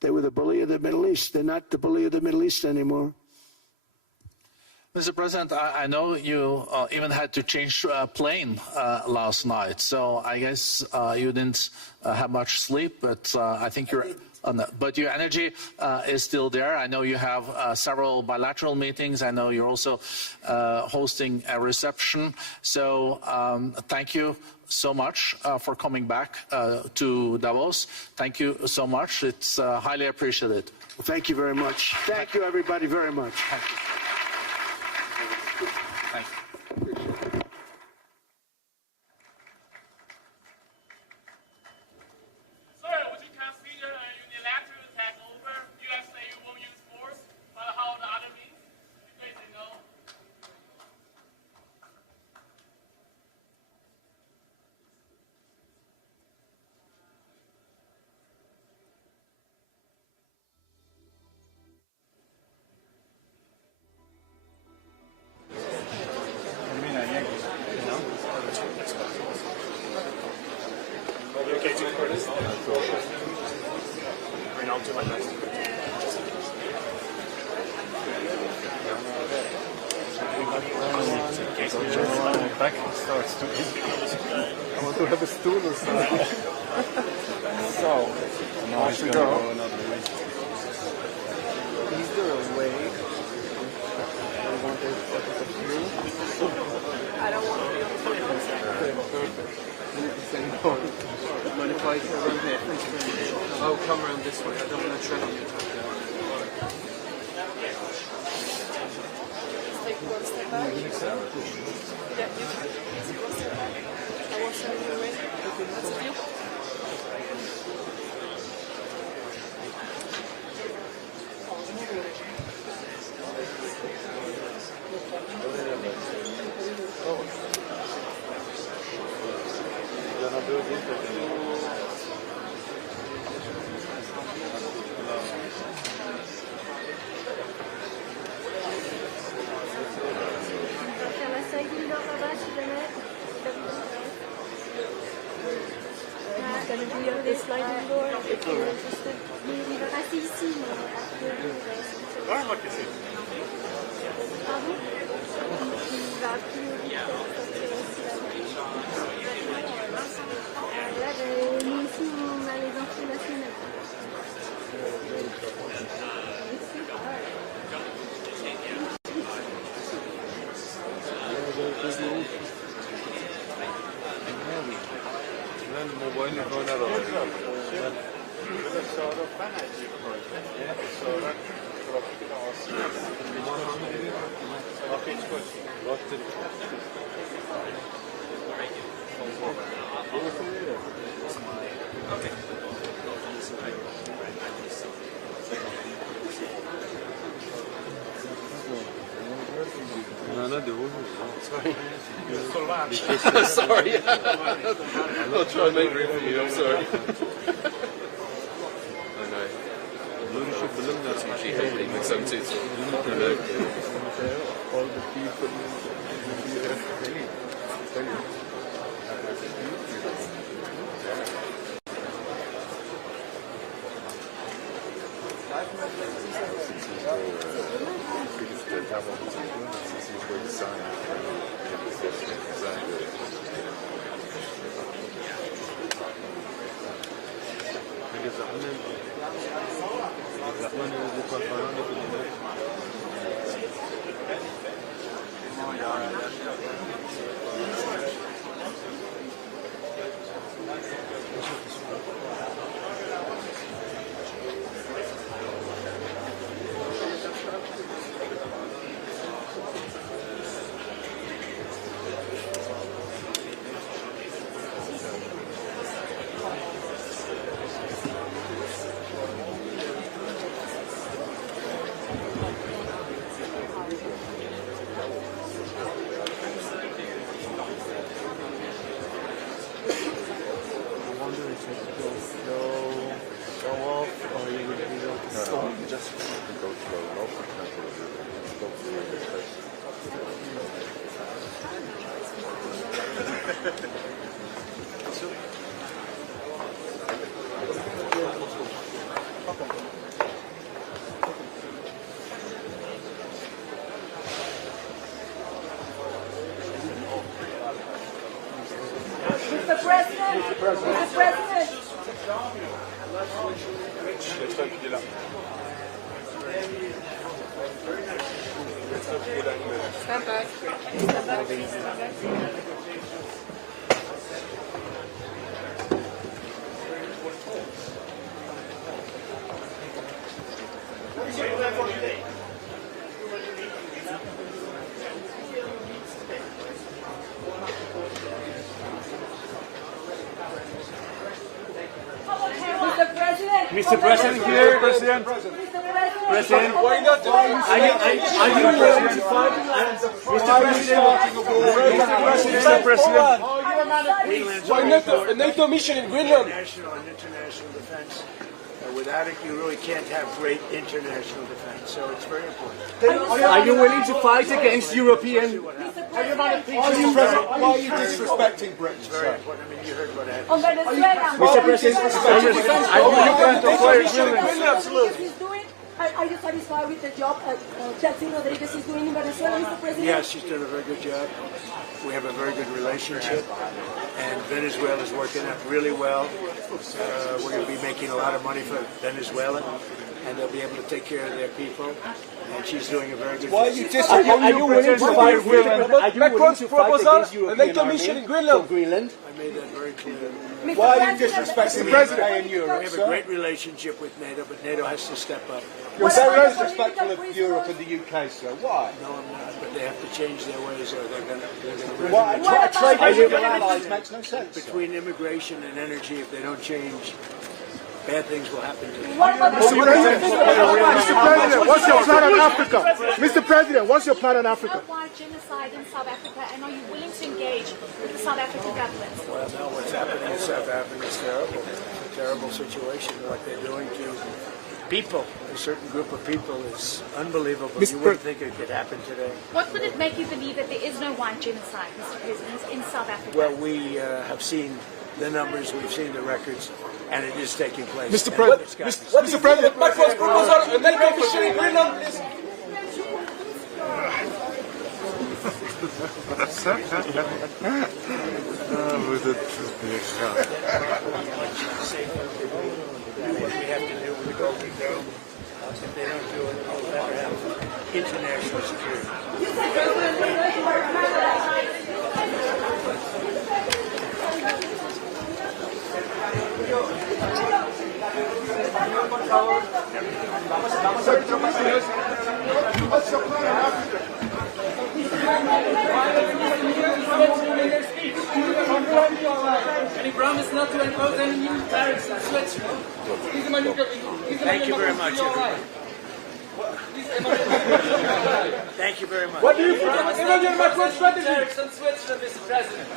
They were the bully of the Middle East. They're not the bully of the Middle East anymore. Mr. President, I know you even had to change plane last night, so I guess you didn't have much sleep, but I think but your energy is still there. I know you have several bilateral meetings. I know you're also hosting a reception. So thank you so much for coming back to Davos. Thank you so much. It's highly appreciated. Well, thank you very much. Thank you, everybody, very much. Thank you. Thank you. Sir, would you consider a unilateral takeover? U.S. say you won't use force, but how the other means? You guys say no. I want to have a stool or something. So, now I should go. Is there a way I want to set it up here? I don't want to be on the toilet. Okay, perfect. You say no. But if I go around here, I'll come around this way. I don't want to tread on your toe. Take one step back. Yeah, you can. Take one step back. I won't send you away. That's a deal. sliding door if you're interested. Il va passer ici, mais après, Pardon? Il va plus là, nous ici, on a les entrées nationales. موبایل نگاه ندارم Sorry. I'll try and make room for you, I'm sorry. I know. That's usually heavily mixed up too. I know. All the people Mr. President, Mr. President. Stand back. Stand back, please. Stand back. Mr. President. Mr. President here. President. President. Why not? Are you willing to fight? Mr. President. Mr. President. Why not a NATO mission in Greenland? National and international defense. Without it, you really can't have great international defense. So it's very important. Are you willing to fight against European? Are you not a Why are you disrespecting Britain, It's very important. I mean, you heard what happened. on Venezuela? Mr. President, are you going to fire Greenland? He's doing. Are you satisfied with the job Chelsea Rodriguez is doing in Venezuela, Mr. President? Yes, she's done a very good job. We have a very good relationship, and Venezuela is working out really well. We're going to be making a lot of money for Venezuela, and they'll be able to take care of their people. And she's doing a very good job. Why are you disrespecting? Are you willing to fight Greenland? Are you willing Macron's to fight proposal, against a European NATO mission in army Greenland. from Greenland? I made that very clear. Why are you disrespecting the President and We Europe, have a sir? great relationship with NATO, but NATO has to step up. You're very disrespectful of Europe and the UK, sir. Why? No, I'm not, but they have to change their ways, or they're going to. Why? A trade deal with allies makes no sense. Between immigration and energy, if they don't change, bad things will happen to them. What about Mr. President, what's your plan on Africa? Mr. President, what's your plan on Africa? Why genocide in South Africa, and are you willing to engage with the South African government? Well, now what's happening in South Africa is terrible. It's a terrible situation. What they're doing to people, a certain group of people, is unbelievable. You wouldn't think it could happen today. What would it make you believe that there is no white genocide, Mr. President, in South Africa? Well, we have seen the numbers, we've seen the records, and it is taking place. Mr. And President, it's got- Mr. President, Macron's proposal, a NATO mission in Greenland is... What we have to do, we go, we go. If they don't do it, we'll never have international security. And he promised not to impose any new tariffs on Switzerland. Thank you very much, everybody. Thank you very much. What do you think of Emmanuel Macron's strategy? Tariffs on Switzerland, Mr. President.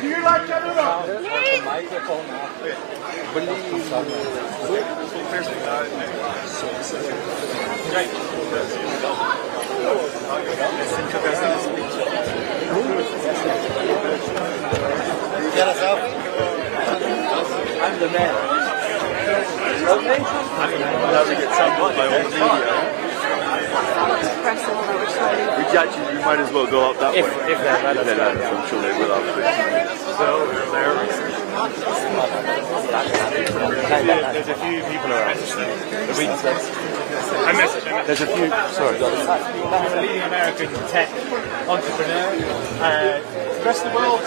Do you like Canada? I'm the man. You might as well go up that way. If they're relevant. I'm sure they will There's a few people around. There's a few, sorry. I'm a leading American tech entrepreneur. Across the world,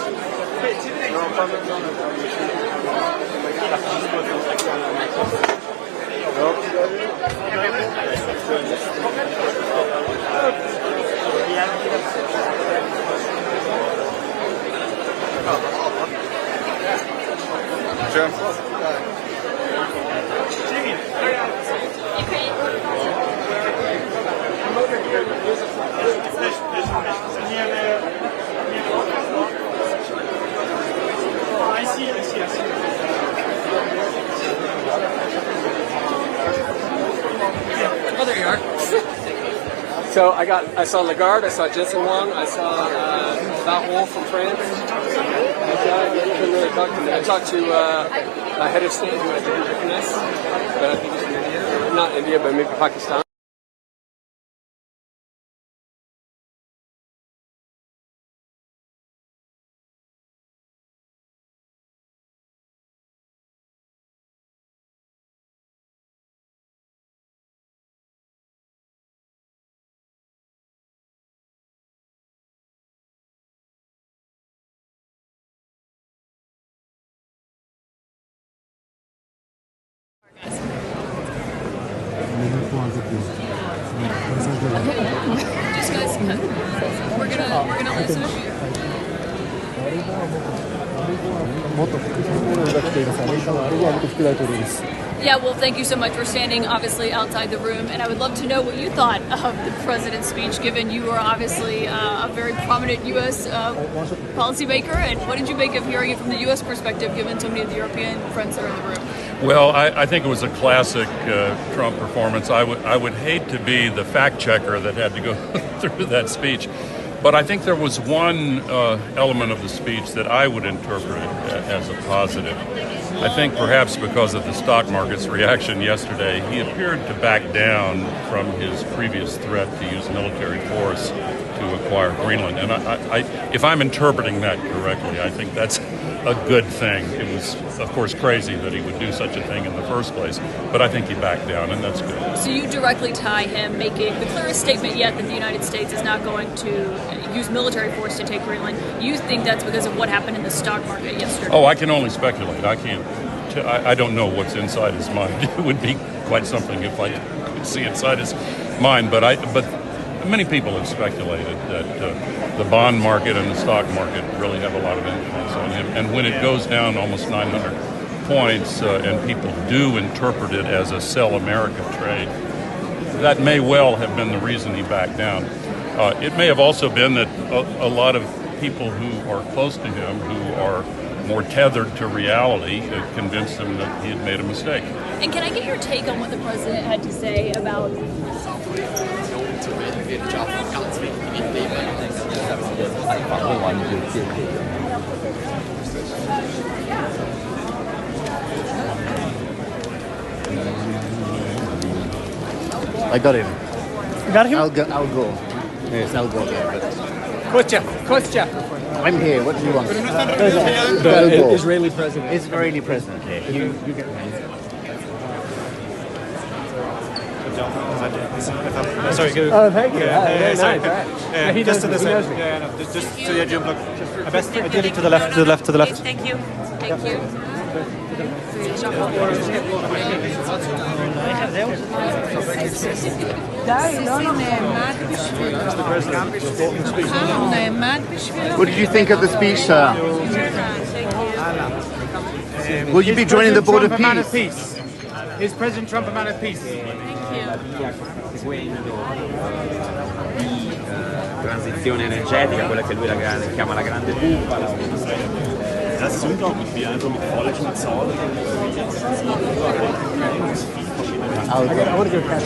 So I saw Lagarde, I saw Jensen Wang, I saw Davos from France. I talked to head of state who I didn't recognize, but I think it's from India. Not India, but maybe Pakistan. Just guys, we're gonna listen. Yeah, well, thank you so much for standing obviously outside the room, and I would love to know what you thought of the president's speech, given you are obviously a very prominent U.S. Policymaker, and what did you make of hearing it from the U.S. perspective, given so many of the European friends that are in the room? Well, I think it was a classic Trump performance. I would hate to be the fact checker that had to go through that speech, but I think there was one element of the speech that I would interpret as a positive. I think perhaps because of the stock market's reaction yesterday, he appeared to back down from his previous threat to use military force to acquire Greenland. And if I'm interpreting that correctly, I think that's a good thing. It was, of course, crazy that he would do such a thing in the first place, but I think he backed down, and that's good. So you directly tie him making the clearest statement yet that the United States is not going to use military force to take Greenland. You think that's because of what happened in the stock market yesterday? Oh, I can only speculate. I don't know what's inside his mind. It would be quite something if I could see inside his mind, but many people have speculated that the bond market and the stock market really have a lot of influence on him. And when it goes down almost 900 points and people do interpret it as a sell America trade, that may well have been the reason he backed down. It may have also been that a lot of people who are close to him, who are more tethered to reality, convinced him that he had made a mistake. And can I get your take on what the president had to say about I got him. You got him? I'll go. Yes, I'll go there. Kostya. I'm here. What do you want? The Israeli president. Israeli president. Okay. You get me. Sorry, good. Oh, thank you. Sorry. He Just to knows the me. side. Just to the edge of block. Best ideally to the left, to the left, to the left. Thank you. Thank you. What did you think of the speech, sir? Will you be joining the board of peace? Is President Trump a man of peace? Transizione energetica, quella che lui chiama la grande bufala. Das ist unglaublich, wie einfach mit falschen Zahlen. I want to go catch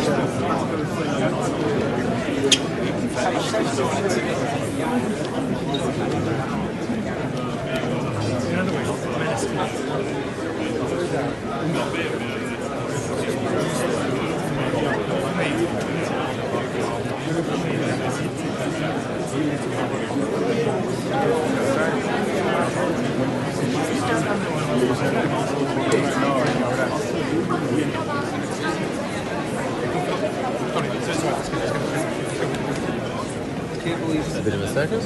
A bit of a circus.